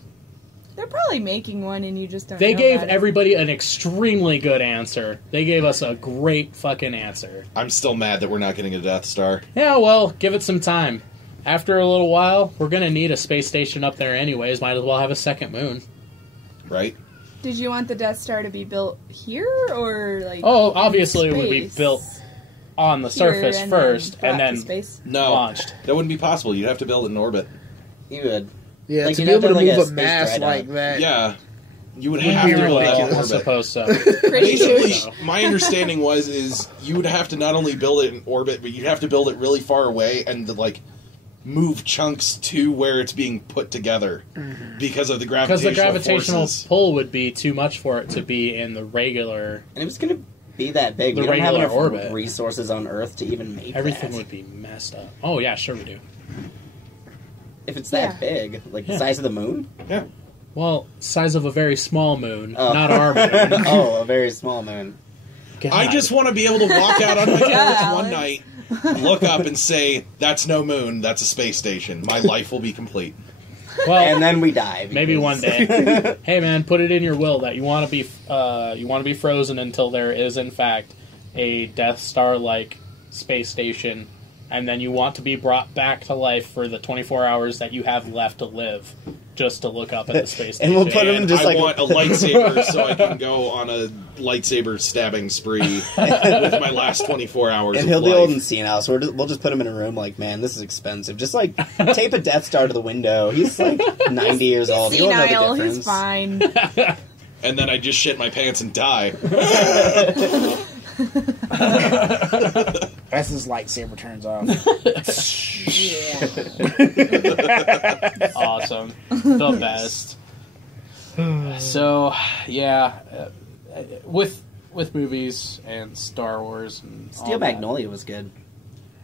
They're probably making one, and you just don't. They know gave about it. everybody an extremely good answer. They gave us a great fucking answer. I'm still mad that we're not getting a Death Star. Yeah, well, give it some time. After a little while, we're going to need a space station up there anyways. Might as well have a second moon. Right? Did you want the Death Star to be built here, or like? Oh, in obviously it would be space? built on the Here surface and first, brought and to then space. No, launched. that wouldn't be possible. You'd have to build it in orbit. You would. Yeah, Like, to you'd be have able to to have, move like, a a mass space like dry that. Yeah, you would Would have be to build it in ridiculous. I orbit. suppose so. Pretty sure. Basically, So. my understanding is you would have to not only build it in orbit, but you'd have to build it really far away and move chunks to where it's being put together because of the Because gravitational the gravitational forces. pull would be too much for it to be in the regular. And it was going to be that big. The We don't have regular enough orbit. resources on Earth to even make Everything that. would be messed up. Oh, yeah, sure we do. If it's that Yeah. big, like the Yeah. size of the moon? Yeah. Well, size of a very small moon, Oh. not our moon. Oh, a very small moon. God. I just want to be able to walk out on my porch Alex. one night, look up and say, "That's no moon. That's a space station." My life will be complete. Well, And then we die. maybe because- one day. Hey, man, put it in your will that you want to be frozen until there is, in fact, a Death Star-like space station, and then you want to be brought back to life for the 24 hours that you have left to live, just to look up at the space station. And we'll put 'em And just I like- want a lightsaber so I can go on a lightsaber stabbing spree with my last 24 hours And of he'll be life. old and senile, so we'll just put him in a room like, man, this is expensive. Just like tape a Death Star to the window. He's like 90 years old. He won't know Senile, the he's difference. fine. And then I just shit my pants and die. As his lightsaber turns off. Awesome. The best. So, yeah, with movies and Star Wars and all Steel that. Magnolia was good.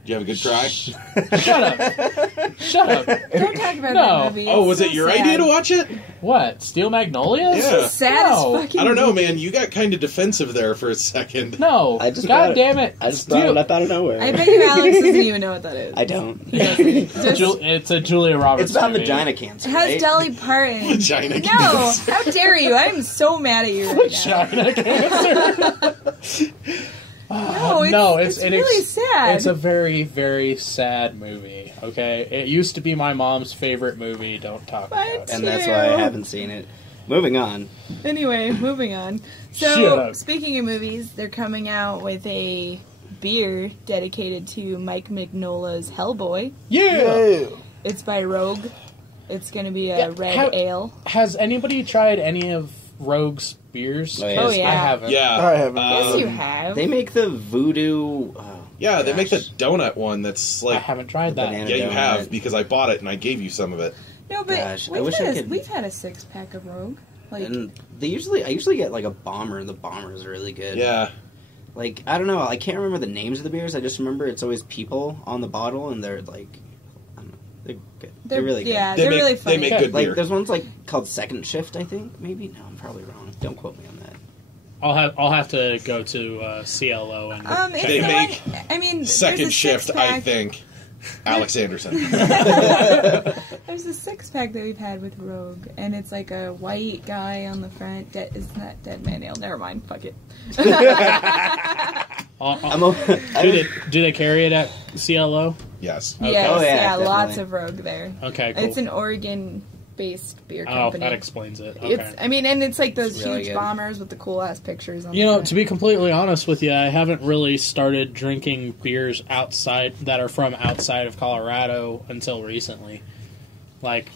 Did you have a good try? Shut up. Shut up. Don't talk about No. that movie. Oh, It's was so it your sad. idea to watch it? What? Steel Magnolias? Yeah. Sad No. as fucking. I don't know, man. You got kind of defensive there for a second. No. I just God brought damn it. I just brought it up out of nowhere. I bet you Alex doesn't even know what that is. I don't. It's a Julia Roberts It's about movie. vagina cancer, It has right? Dolly Parton. Vagina No, cancer. how dare you? I am so mad at you right now. Vagina cancer. No, it's really sad. It's a very, very sad movie, okay? It used to be my mom's favorite movie. Don't talk about it. And that's why I haven't seen it. Moving on. Anyway, moving on. Shut So, up. speaking of movies, they're coming out with a beer dedicated to Mike Mignola's Hellboy. Yeah! It's by Rogue. It's going to be a Yeah, red ale. Has anybody tried any of Rogue's beers? Oh, yeah. 'Cause Oh, yeah. I haven't. Yeah. I haven't. Yes, you have. They make the voodoo... Oh, Yeah, they make the gosh. donut one that's I like... haven't tried that. Banana Yeah, you donut. have, because I bought it and I gave you some of it. No, but Gosh, I we've, wish had I a, could- we've had a 6-pack of Rogue. Like, And I usually get like a bomber, and the bomber is really good. Yeah. Like, I don't know, I can't remember the names of the beers. I just remember it's always people on the bottle, and they're like, I don't know, they're good. They're really good. Yeah, they're really funny. They make good Like, beer. there's ones like called Second Shift, I think. Maybe no, I'm probably wrong. Don't quote me on that. I'll have to go to CLO and It's They the make one, I mean, Second there's a Shift, I six-pack. think. Alex Anderson. There's a 6-pack that we've had with Rogue, and it's like a white guy on the front. It's not Dead Man Ale. Never mind. Fuck it. do they carry it at CLO? Yes. Okay. Yes, Oh, yeah, yeah, lots definitely. of Rogue there. Okay, cool. It's an Oregon-based beer Oh, company. that explains it. Okay. And it's like those It's really huge good. bombers with the cool ass pictures on. You the know, front. to be completely honest with you, I haven't really started drinking beers outside that are from outside of Colorado until recently. Like,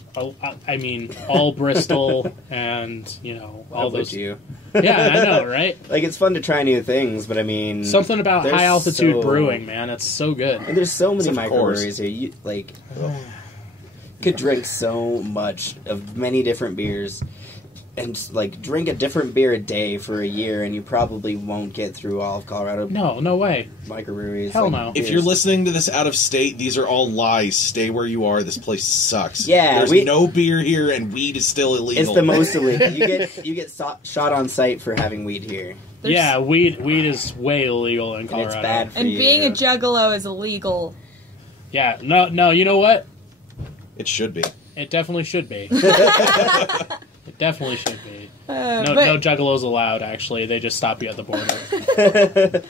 I mean, all Bristol and, you know, all All those. you. Yeah, I know, right? Like, it's fun to try new things, but I mean, Something about there's high altitude so- brewing, man. It's so good. And there's so many Of course. microbreweries here. You could drink so much of many different beers, and like drink a different beer a day for a year, and you probably won't get through all of Colorado No way. microbreweries. Hell like, no. If you're listening to this out of state, these are all lies. Stay where you are. This place sucks. Yeah, There's no beer here, and weed is still illegal. it's the most illegal. You get shot on sight for having weed here, Yeah, weed is way illegal in and Colorado. it's bad for And you. being a juggalo is illegal. Yeah, no, you know what? It should be. It definitely should be. It definitely should be. No juggalos allowed, actually. They just stop you at the border.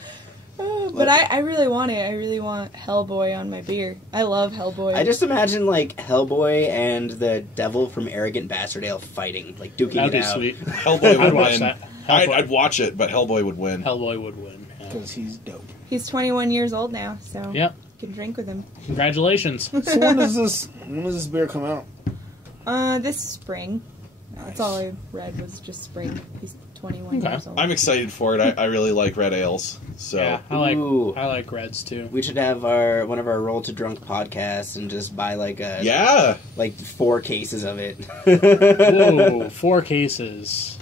But I really want it. I really want Hellboy on my beer. I love Hellboy. I just imagine like Hellboy and the devil from Arrogant Bastardale fighting, like duking That'd it be out. sweet. Hellboy would I'd watch win. that. Hellboy. I'd watch it, but Hellboy would win. Hellboy would win. Yeah. Because he's dope. He's 21 years old now, so Yep. you can drink with him. Congratulations. So when does this beer come out? This spring. That's all I read was just spring. He's 21 Okay. years old. I'm excited for it. I really like red ales. So Yeah, Ooh. I like Reds too. We should have one of our Roll to Drunk podcasts and just buy like 4 cases of it. Whoa, 4 cases.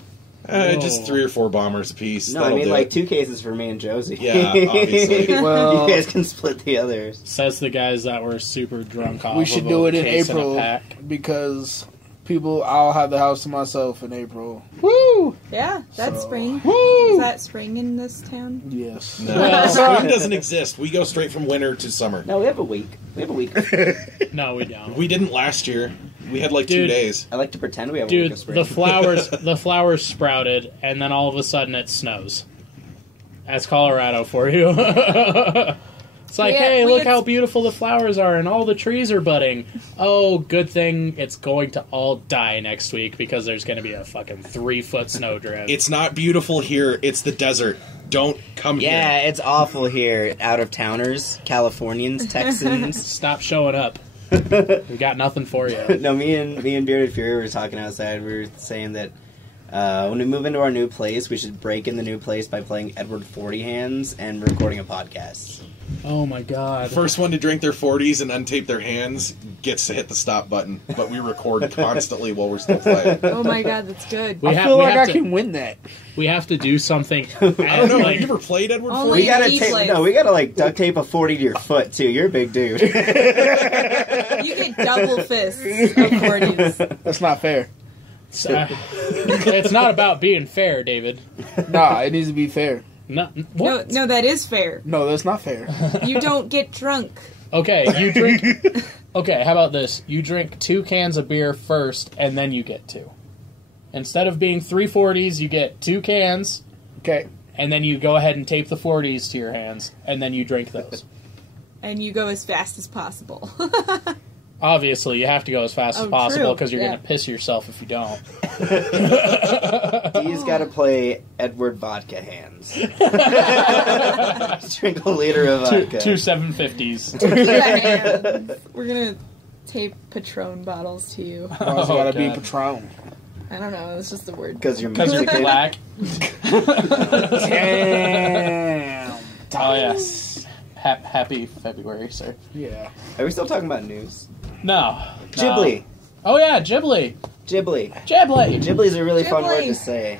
just 3 or 4 bombers a piece. No, I mean like 2 cases for me and Josie. Yeah, obviously. Well, you guys can split the others. Says the guys that were super drunk off we should of do a it in case and a April pack. because I'll have the house to myself in April. Woo! Yeah, that's So- spring. Woo! Is that spring in this town? Yes. No, Well- spring doesn't exist. We go straight from winter to summer. No, we have a week. No, we don't. We didn't last year. We had like 2 Dude. days. I like to pretend we have a week Dude, of spring. the flowers sprouted, and then all of a sudden it snows. That's Colorado for you. It's like, hey, We look had- how beautiful the flowers are, and all the trees are budding. Oh, good thing it's going to all die next week because there's going to be a fucking 3-foot snowdrift. It's not beautiful here. It's the desert. Don't come Yeah, here. it's awful here. Out of towners, Californians, Texans. Stop showing up. We got nothing for you. No, me and Bearded Fury were talking outside. We were saying that when we move into our new place, we should break in the new place by playing Edward 40 Hands and recording a podcast. Oh my god. First one to drink their 40s and untape their hands gets to hit the stop button. But we record constantly while we're still playing. Oh my god, that's good. We I ha- feel we like have I to- can win that. We have to do something. I don't know. Like, Have you ever played Edward Only 40? We gotta He plays. we gotta like duct tape a 40 to your foot too. You're a big dude. You get double fists of 40s. That's not fair. it's not about being fair, David. Nah, it needs to be fair. No, No, what? no, that is fair. No, that's not fair. You don't get drunk. Okay, you drink. Okay, how about this? You drink 2 cans of beer first, and then you get 2. Instead of being 3 40s, you get 2 cans, Okay. and then you go ahead and tape the 40s to your hands, and then you drink those. And you go as fast as possible. Obviously, you have to go as fast as Oh, possible true. because you're Yeah. going to piss yourself if you don't. He's gotta play Edward Vodka Hands. Drink a liter of vodka. 2 750s. Yeah, we're gonna tape Patron bottles to you. Why does it gotta be God. Patron? I don't know, it's just a word. Because you're Because you're Mexican. black. Damn. Oh, yes. Happy February, sir. Yeah. Are we still talking about news? No. Ghibli. Oh, yeah, Ghibli. Ghibli. Ghibli. Ghibli is a really fun word Ghibli. to say.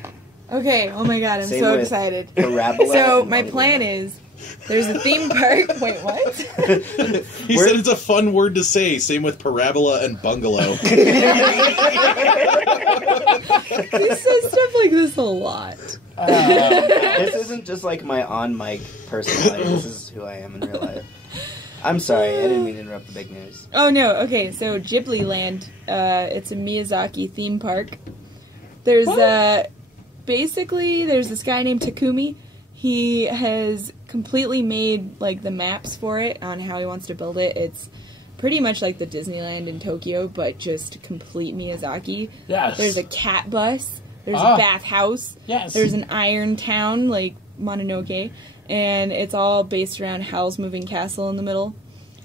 Okay, oh my god, I'm Same so with excited. Parabola So, and my Moneyball. plan is, there's a theme park. Wait, what? He said it's a fun word to say. Same with parabola and bungalow. He says stuff like this a lot. This isn't just like my on-mic personality. This is who I am in real life. I'm sorry, I didn't mean to interrupt the big news. Oh no, okay, so Ghibli Land, it's a Miyazaki theme park. There's, basically, there's this guy named Takumi. He has completely made, like, the maps for it on how he wants to build it. It's pretty much like the Disneyland in Tokyo, but just complete Miyazaki. Yes. There's a cat bus. There's a bathhouse. Yes. There's an iron town, like Mononoke. And it's all based around Howl's Moving Castle in the middle.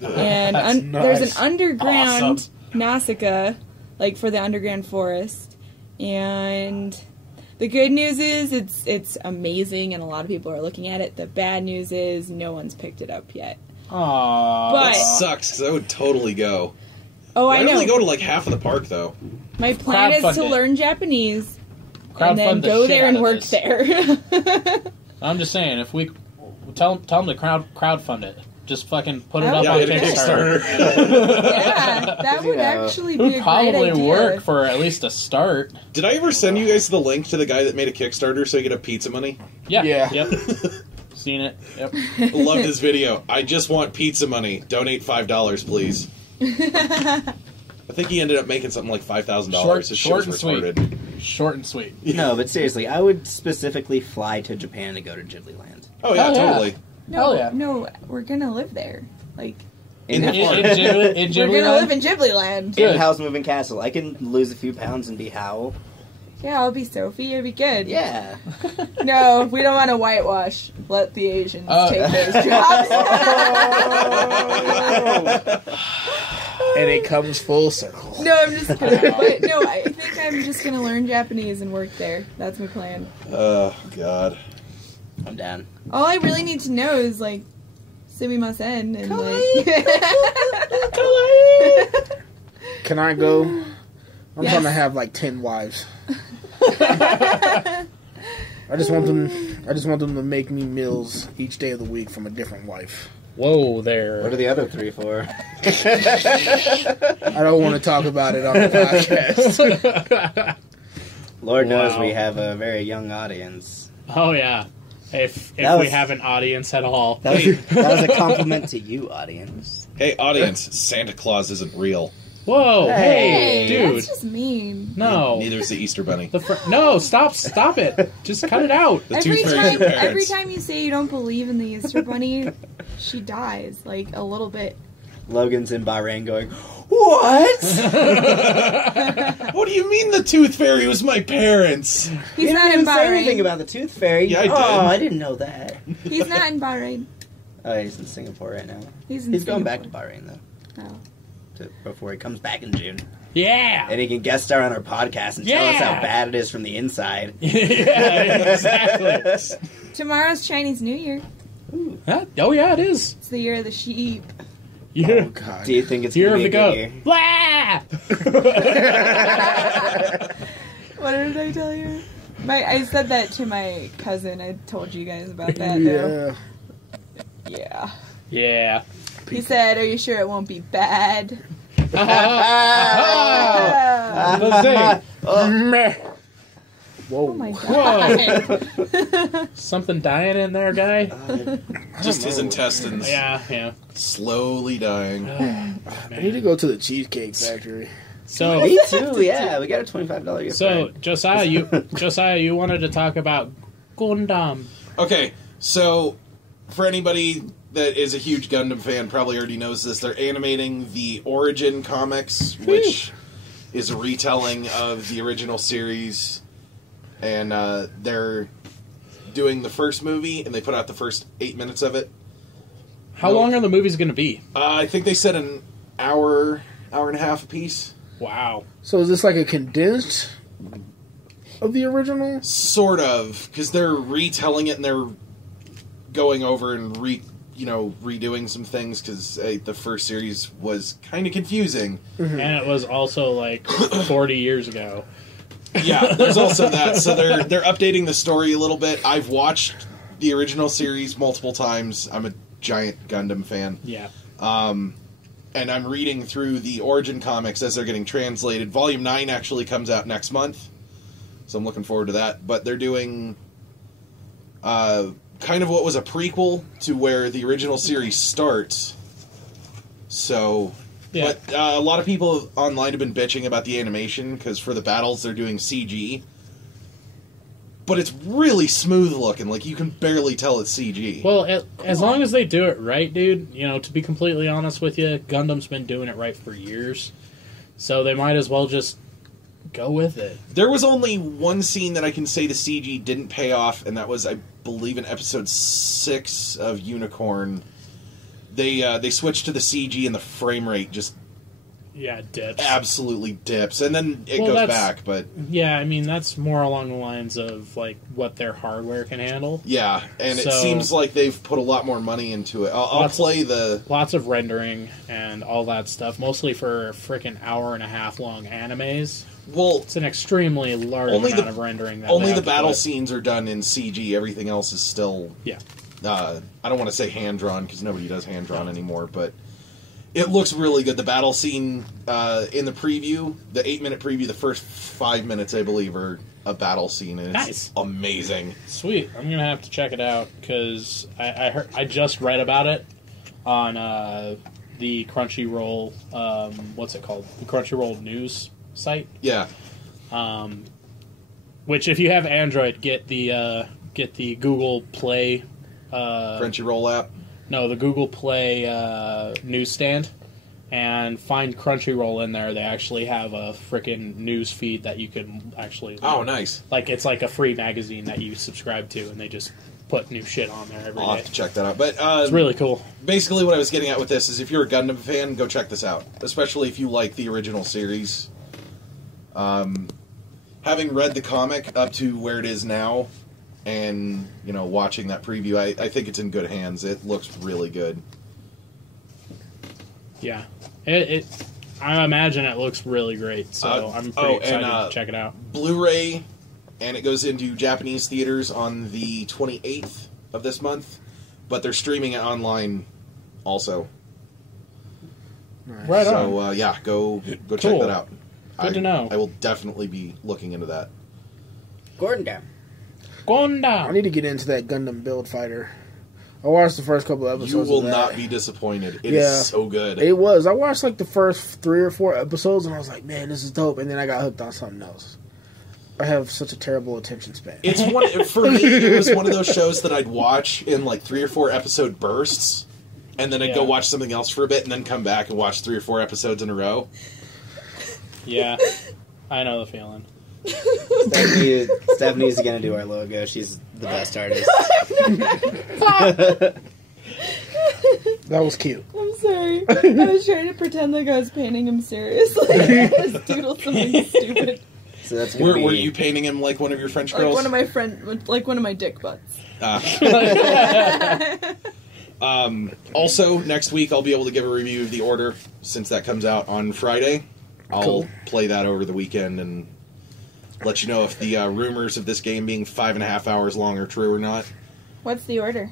And there's an underground Nausicaa, like for the underground forest. And the good news is it's amazing and a lot of people are looking at it. The bad news is no one's picked it up yet. Aww. But- That sucks, because I would totally go. Oh, I I'd know. only go to like half of the park, though. My plan is Crowdfund to it. learn Japanese Crowdfund and then the go shit there out and of work this. there. I'm just saying, if we tell them to crowdfund it, just fucking put it Oh. up Yeah, on hit a Kickstarter. Kickstarter. Yeah, that would You know. actually be a great Probably idea. work for at least a start. Did I ever send you guys the link to the guy that made a Kickstarter so he could have pizza money? Yeah. Yeah. Yep. Seen it. Yep. Loved his video. I just want pizza money. Donate $5, please. I think he ended up making something like $5,000. His Short show's and retarded. sweet. Short and sweet. No, but seriously, I would specifically fly to Japan to go to Ghibli Land. Oh, yeah, Hell yeah. totally. No, Hell yeah. no, we're gonna live there. Like, In the In park. Ghibli we're gonna Land? live in Ghibli Land. Good. In Howl's Moving Castle. I can lose a few pounds and be Howl. Yeah, I'll be Sophie. It'll be good. Yeah. No, we don't want to whitewash. Let the Asians take those jobs. And it comes full circle. No, I'm just kidding. But no, I think I'm just gonna learn Japanese and work there. That's my plan. Oh, God. I'm down. All I really need to know is like sumimasen and Can I go? I'm Yes. trying to have like 10 wives. I just want them to make me meals each day of the week from a different wife. Whoa there. What are the other three for? I don't want to talk about it on the podcast. Lord knows Wow. we have a very young audience. Oh, yeah. If That we was- have an audience at all. That was a compliment to you, audience. Hey, audience, Santa Claus isn't real. Whoa, hey, Hey, dude. That's just mean. No. Neither is the Easter Bunny. No, stop it. Just cut it out. The Tooth Fairy's your parents. Every time you say you don't believe in the Easter Bunny, she dies like a little bit. Logan's in Bahrain going, what? What do you mean the Tooth Fairy was my parents? He's You not didn't in even say anything Bahrain. about the Tooth Fairy. Yeah, I did. Oh, I didn't know that. He's not in Bahrain. Oh, he's in Singapore right now. He's in Going back to Singapore. Bahrain, though, Oh. before he comes back in June. Yeah. And he can guest star on our podcast and tell us Yeah. how bad it is from the inside. Yeah, exactly. Tomorrow's Chinese New Year. Huh? Oh, yeah, it is. It's the year of the sheep. Yeah. Oh, God. Do you think it's Year going of to the be a good goat. year? Blah! What did I tell you? I said that to my cousin. I told you guys about that, though. Yeah. Yeah. Yeah. He said, "Are you sure it won't be bad?" Let's see. Whoa. Oh my god. Something dying in there, guy? Just his intestines. Yeah. Slowly dying. I need to go to the Cheesecake Factory. So, Me too, yeah. We got a $25 gift so card. Josiah, you wanted to talk about Gundam. Okay, so for anybody that is a huge Gundam fan probably already knows this. They're animating the Origin comics, which is a retelling of the original series. And they're doing the first movie, and they put out the first 8 minutes of it. How long are the movies going to be? I think they said an hour and a half apiece. Wow. So is this like a condensed of the original? Sort of, because they're retelling it and they're going over and redoing some things because the first series was kind of confusing. And it was also like 40 years ago. Yeah, there's also that. So they're updating the story a little bit. I've watched the original series multiple times. I'm a giant Gundam fan. Yeah. And I'm reading through the Origin comics as they're getting translated. Volume 9 actually comes out next month, so I'm looking forward to that. But they're doing kind of what was a prequel to where the original series starts. So, yeah. But a lot of people online have been bitching about the animation, because for the battles they're doing CG. But it's really smooth looking. Like, you can barely tell it's CG. Well, as long as they do it right, dude, to be completely honest with you, Gundam's been doing it right for years. So they might as well just go with it. There was only one scene that I can say the CG didn't pay off, and that was, I believe, in episode 6 of Unicorn. They switched to the CG and the frame rate just dips. Absolutely dips. And then it goes back, but... Yeah, I mean, that's more along the lines of, like, what their hardware can handle. Yeah, and it seems like they've put a lot more money into it. I'll play the... Lots of rendering and all that stuff, mostly for freaking hour-and-a-half long animes. Well, it's an extremely large amount of rendering. Only the battle scenes are done in CG. Everything else is still... Yeah. I don't want to say hand-drawn, because nobody does hand-drawn anymore, but... It looks really good. The battle scene in the preview, the 8-minute preview, the first 5 minutes, I believe, are a battle scene, and it's amazing. Sweet. I'm going to have to check it out, because I just read about it on the Crunchyroll, what's it called? The Crunchyroll news site. Yeah. Which, if you have Android, get the Google Play... Crunchyroll app. No, the Google Play newsstand, and find Crunchyroll in there. They actually have a freaking news feed that you can actually... Oh, nice. Like, it's like a free magazine that you subscribe to, and they just put new shit on there every day. I'll have to check that out. But it's really cool. Basically, what I was getting at with this is if you're a Gundam fan, go check this out. Especially if you like the original series. Having read the comic up to where it is now... And, watching that preview, I think it's in good hands. It looks really good. Yeah. I imagine it looks really great, so I'm pretty excited to check it out. Blu-ray, and it goes into Japanese theaters on the 28th of this month, but they're streaming it online also. Right on. So, go check that out. Good to know. I will definitely be looking into that. Gordon down. I need to get into that Gundam Build Fighter. I watched the first couple of episodes. You will not be disappointed. It is so good. It was. I watched like the first 3 or 4 episodes, and I was like, "Man, this is dope." And then I got hooked on something else. I have such a terrible attention span. It's for me. It was one of those shows that I'd watch in like 3 or 4 episode bursts, and then I'd go watch something else for a bit, and then come back and watch 3 or 4 episodes in a row. Yeah, I know the feeling. Stephanie's gonna do our logo. She's the best artist. That was cute. I'm sorry. I was trying to pretend like I was painting him seriously. I just doodled something stupid. So that's were you painting him like one of your French girls? Like one of my like one of my dick butts. Also, next week I'll be able to give a review of The Order since that comes out on Friday. I'll play that over the weekend and let you know if the rumors of this game being 5.5 hours long are true or not. What's The Order?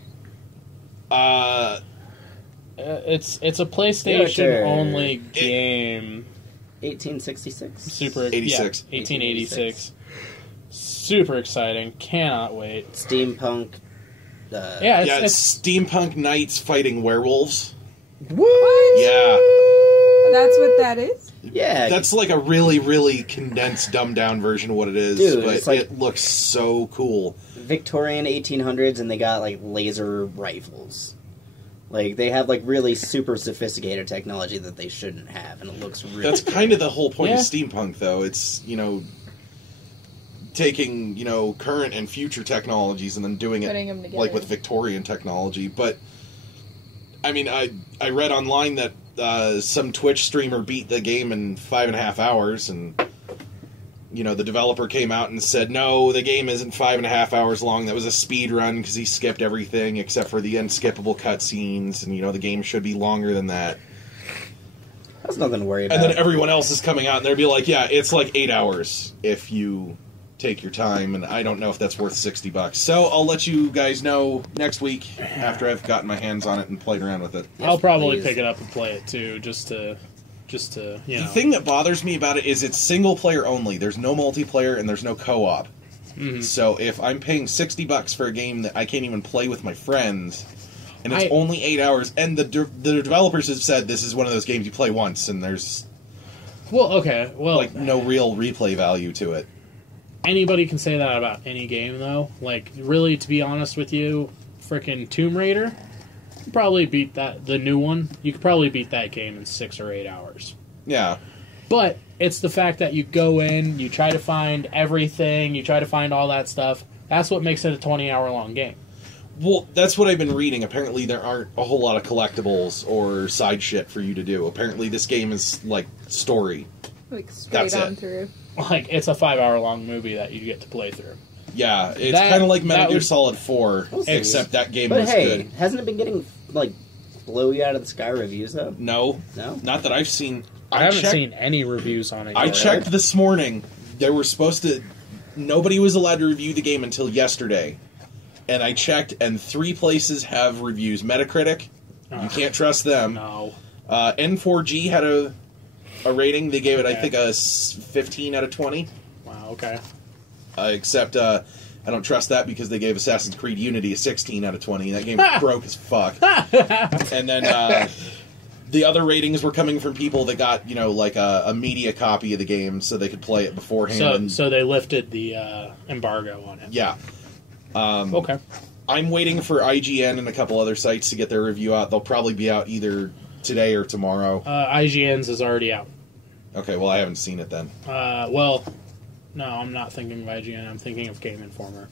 It's a PlayStation only game. 1866. Super 86. 1886. Super exciting. Cannot wait. Steampunk. It's steampunk knights fighting werewolves. What? Yeah. That's what that is? Yeah. That's like a really, really condensed, dumbed down version of what it is. Dude, but it's like it looks so cool. Victorian 1800s, and they got like laser rifles. Like, they have like really super sophisticated technology that they shouldn't have, and it looks really That's good. kind of the whole point of steampunk, though. It's, taking, current and future technologies and then doing it like with Victorian technology. But, I mean, I read online that some Twitch streamer beat the game in 5.5 hours, and the developer came out and said, no, the game isn't 5.5 hours long. That was a speed run because he skipped everything except for the unskippable cutscenes, and, the game should be longer than that. That's nothing to worry about. And then everyone else is coming out, and they'll be like, yeah, it's like 8 hours if you take your time, and I don't know if that's worth $60. So I'll let you guys know next week after I've gotten my hands on it and played around with it. Yes, I'll probably pick it up and play it, too, just to The thing that bothers me about it is it's single player only. There's no multiplayer and there's no co-op. Mm-hmm. So if I'm paying $60 for a game that I can't even play with my friends, and it's only 8 hours, and the developers have said this is one of those games you play once, and there's no real replay value to it. Anybody can say that about any game, though. Like, really, to be honest with you, frickin' Tomb Raider, you could probably beat the new one. You could probably beat that game in 6 or 8 hours. Yeah. But it's the fact that you go in, you try to find everything, you try to find all that stuff. That's what makes it a 20-hour-long game. Well, that's what I've been reading. Apparently there aren't a whole lot of collectibles or side shit for you to do. Apparently this game is, like, story. Like, straight on through. Like, it's a 5-hour-long movie that you get to play through. Yeah, it's kind of like Metal Gear Solid 4, except that game was good. Hasn't it been getting, like, blow you out of the sky reviews, though? No. Not that I've seen. I haven't seen any reviews on it. I checked this morning. They were supposed to... Nobody was allowed to review the game until yesterday. And I checked, and 3 places have reviews. Metacritic, you can't trust them. No. N4G had a rating. They gave it, I think, a 15 out of 20. Wow, okay. Except I don't trust that because they gave Assassin's Creed Unity a 16 out of 20. That game broke as fuck. And then the other ratings were coming from people that got, like a media copy of the game so they could play it beforehand. So they lifted the embargo on it. Yeah. Okay. I'm waiting for IGN and a couple other sites to get their review out. They'll probably be out either today or tomorrow. IGN's is already out. Okay, well, I haven't seen it then. No, I'm not thinking of IGN. I'm thinking of Game Informer.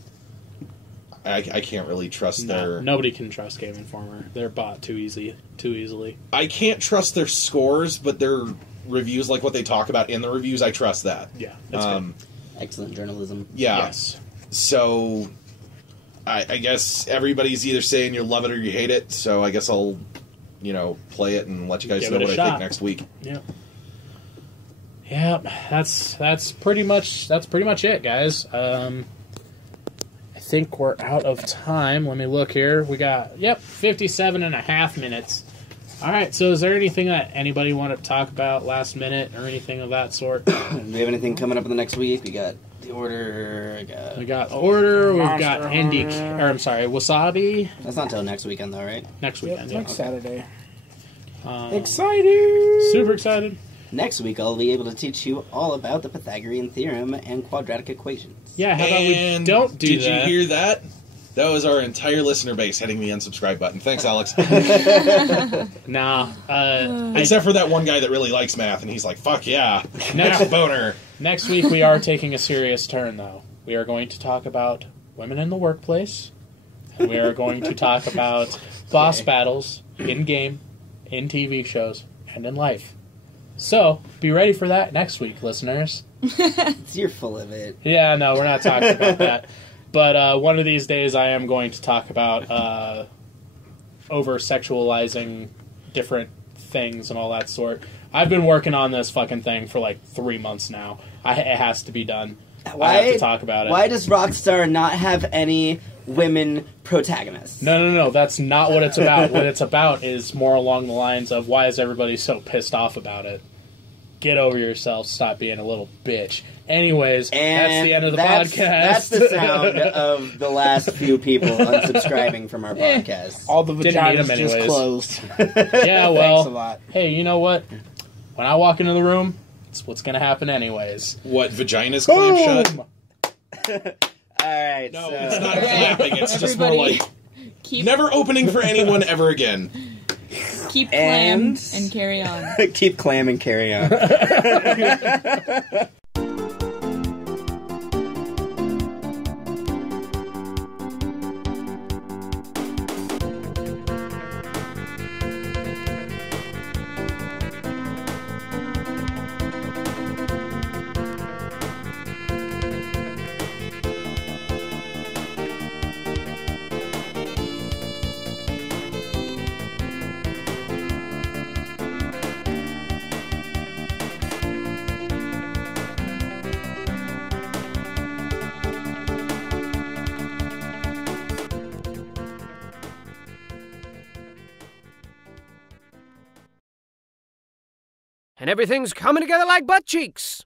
I can't really trust their... Nobody can trust Game Informer. They're bought too easily. I can't trust their scores, but their reviews, like what they talk about in the reviews, I trust that. Yeah, that's good. Excellent journalism. Yeah. Yes. So... I guess everybody's either saying you love it or you hate it, so I guess I'll, play it and let you guys know what I think next week. Yeah. Yeah, that's pretty much it, guys. I think we're out of time. Let me look here. We got 57.5 minutes. All right, so is there anything that anybody want to talk about last minute or anything of that sort? Do we have anything coming up in the next week? We got The Order. We got Order. We've got Wasabi. That's not until next weekend, though, right? Next weekend, next Saturday. Excited! Super excited. Next week, I'll be able to teach you all about the Pythagorean theorem and quadratic equations. Yeah, how about we don't do that? Did you hear that? That was our entire listener base hitting the unsubscribe button. Thanks, Alex. Nah. Except for that one guy that really likes math, and he's like, fuck yeah. Math boner. Next week, we are taking a serious turn, though. We are going to talk about women in the workplace. And we are going to talk about boss battles in-game, in TV shows, and in life. So, be ready for that next week, listeners. You're full of it. Yeah, no, we're not talking about that. But one of these days I am going to talk about over-sexualizing different things and all that sort. I've been working on this fucking thing for like 3 months now. It has to be done. I have to talk about it. Why does Rockstar not have any women protagonists? No. That's not what it's about. What it's about is more along the lines of why is everybody so pissed off about it? Get over yourself. Stop being a little bitch. Anyways, that's the end of the podcast. That's the sound of the last few people unsubscribing from our podcast. All the vaginas just closed. Yeah, well, thanks a lot. Hey, you know what? When I walk into the room, it's what's going to happen anyways. What, vaginas clamp shut? Alright, no, it's not clapping. It's just more like never opening for anyone ever again. Keep clam and carry on. Keep clam and carry on. and everything's coming together like butt cheeks.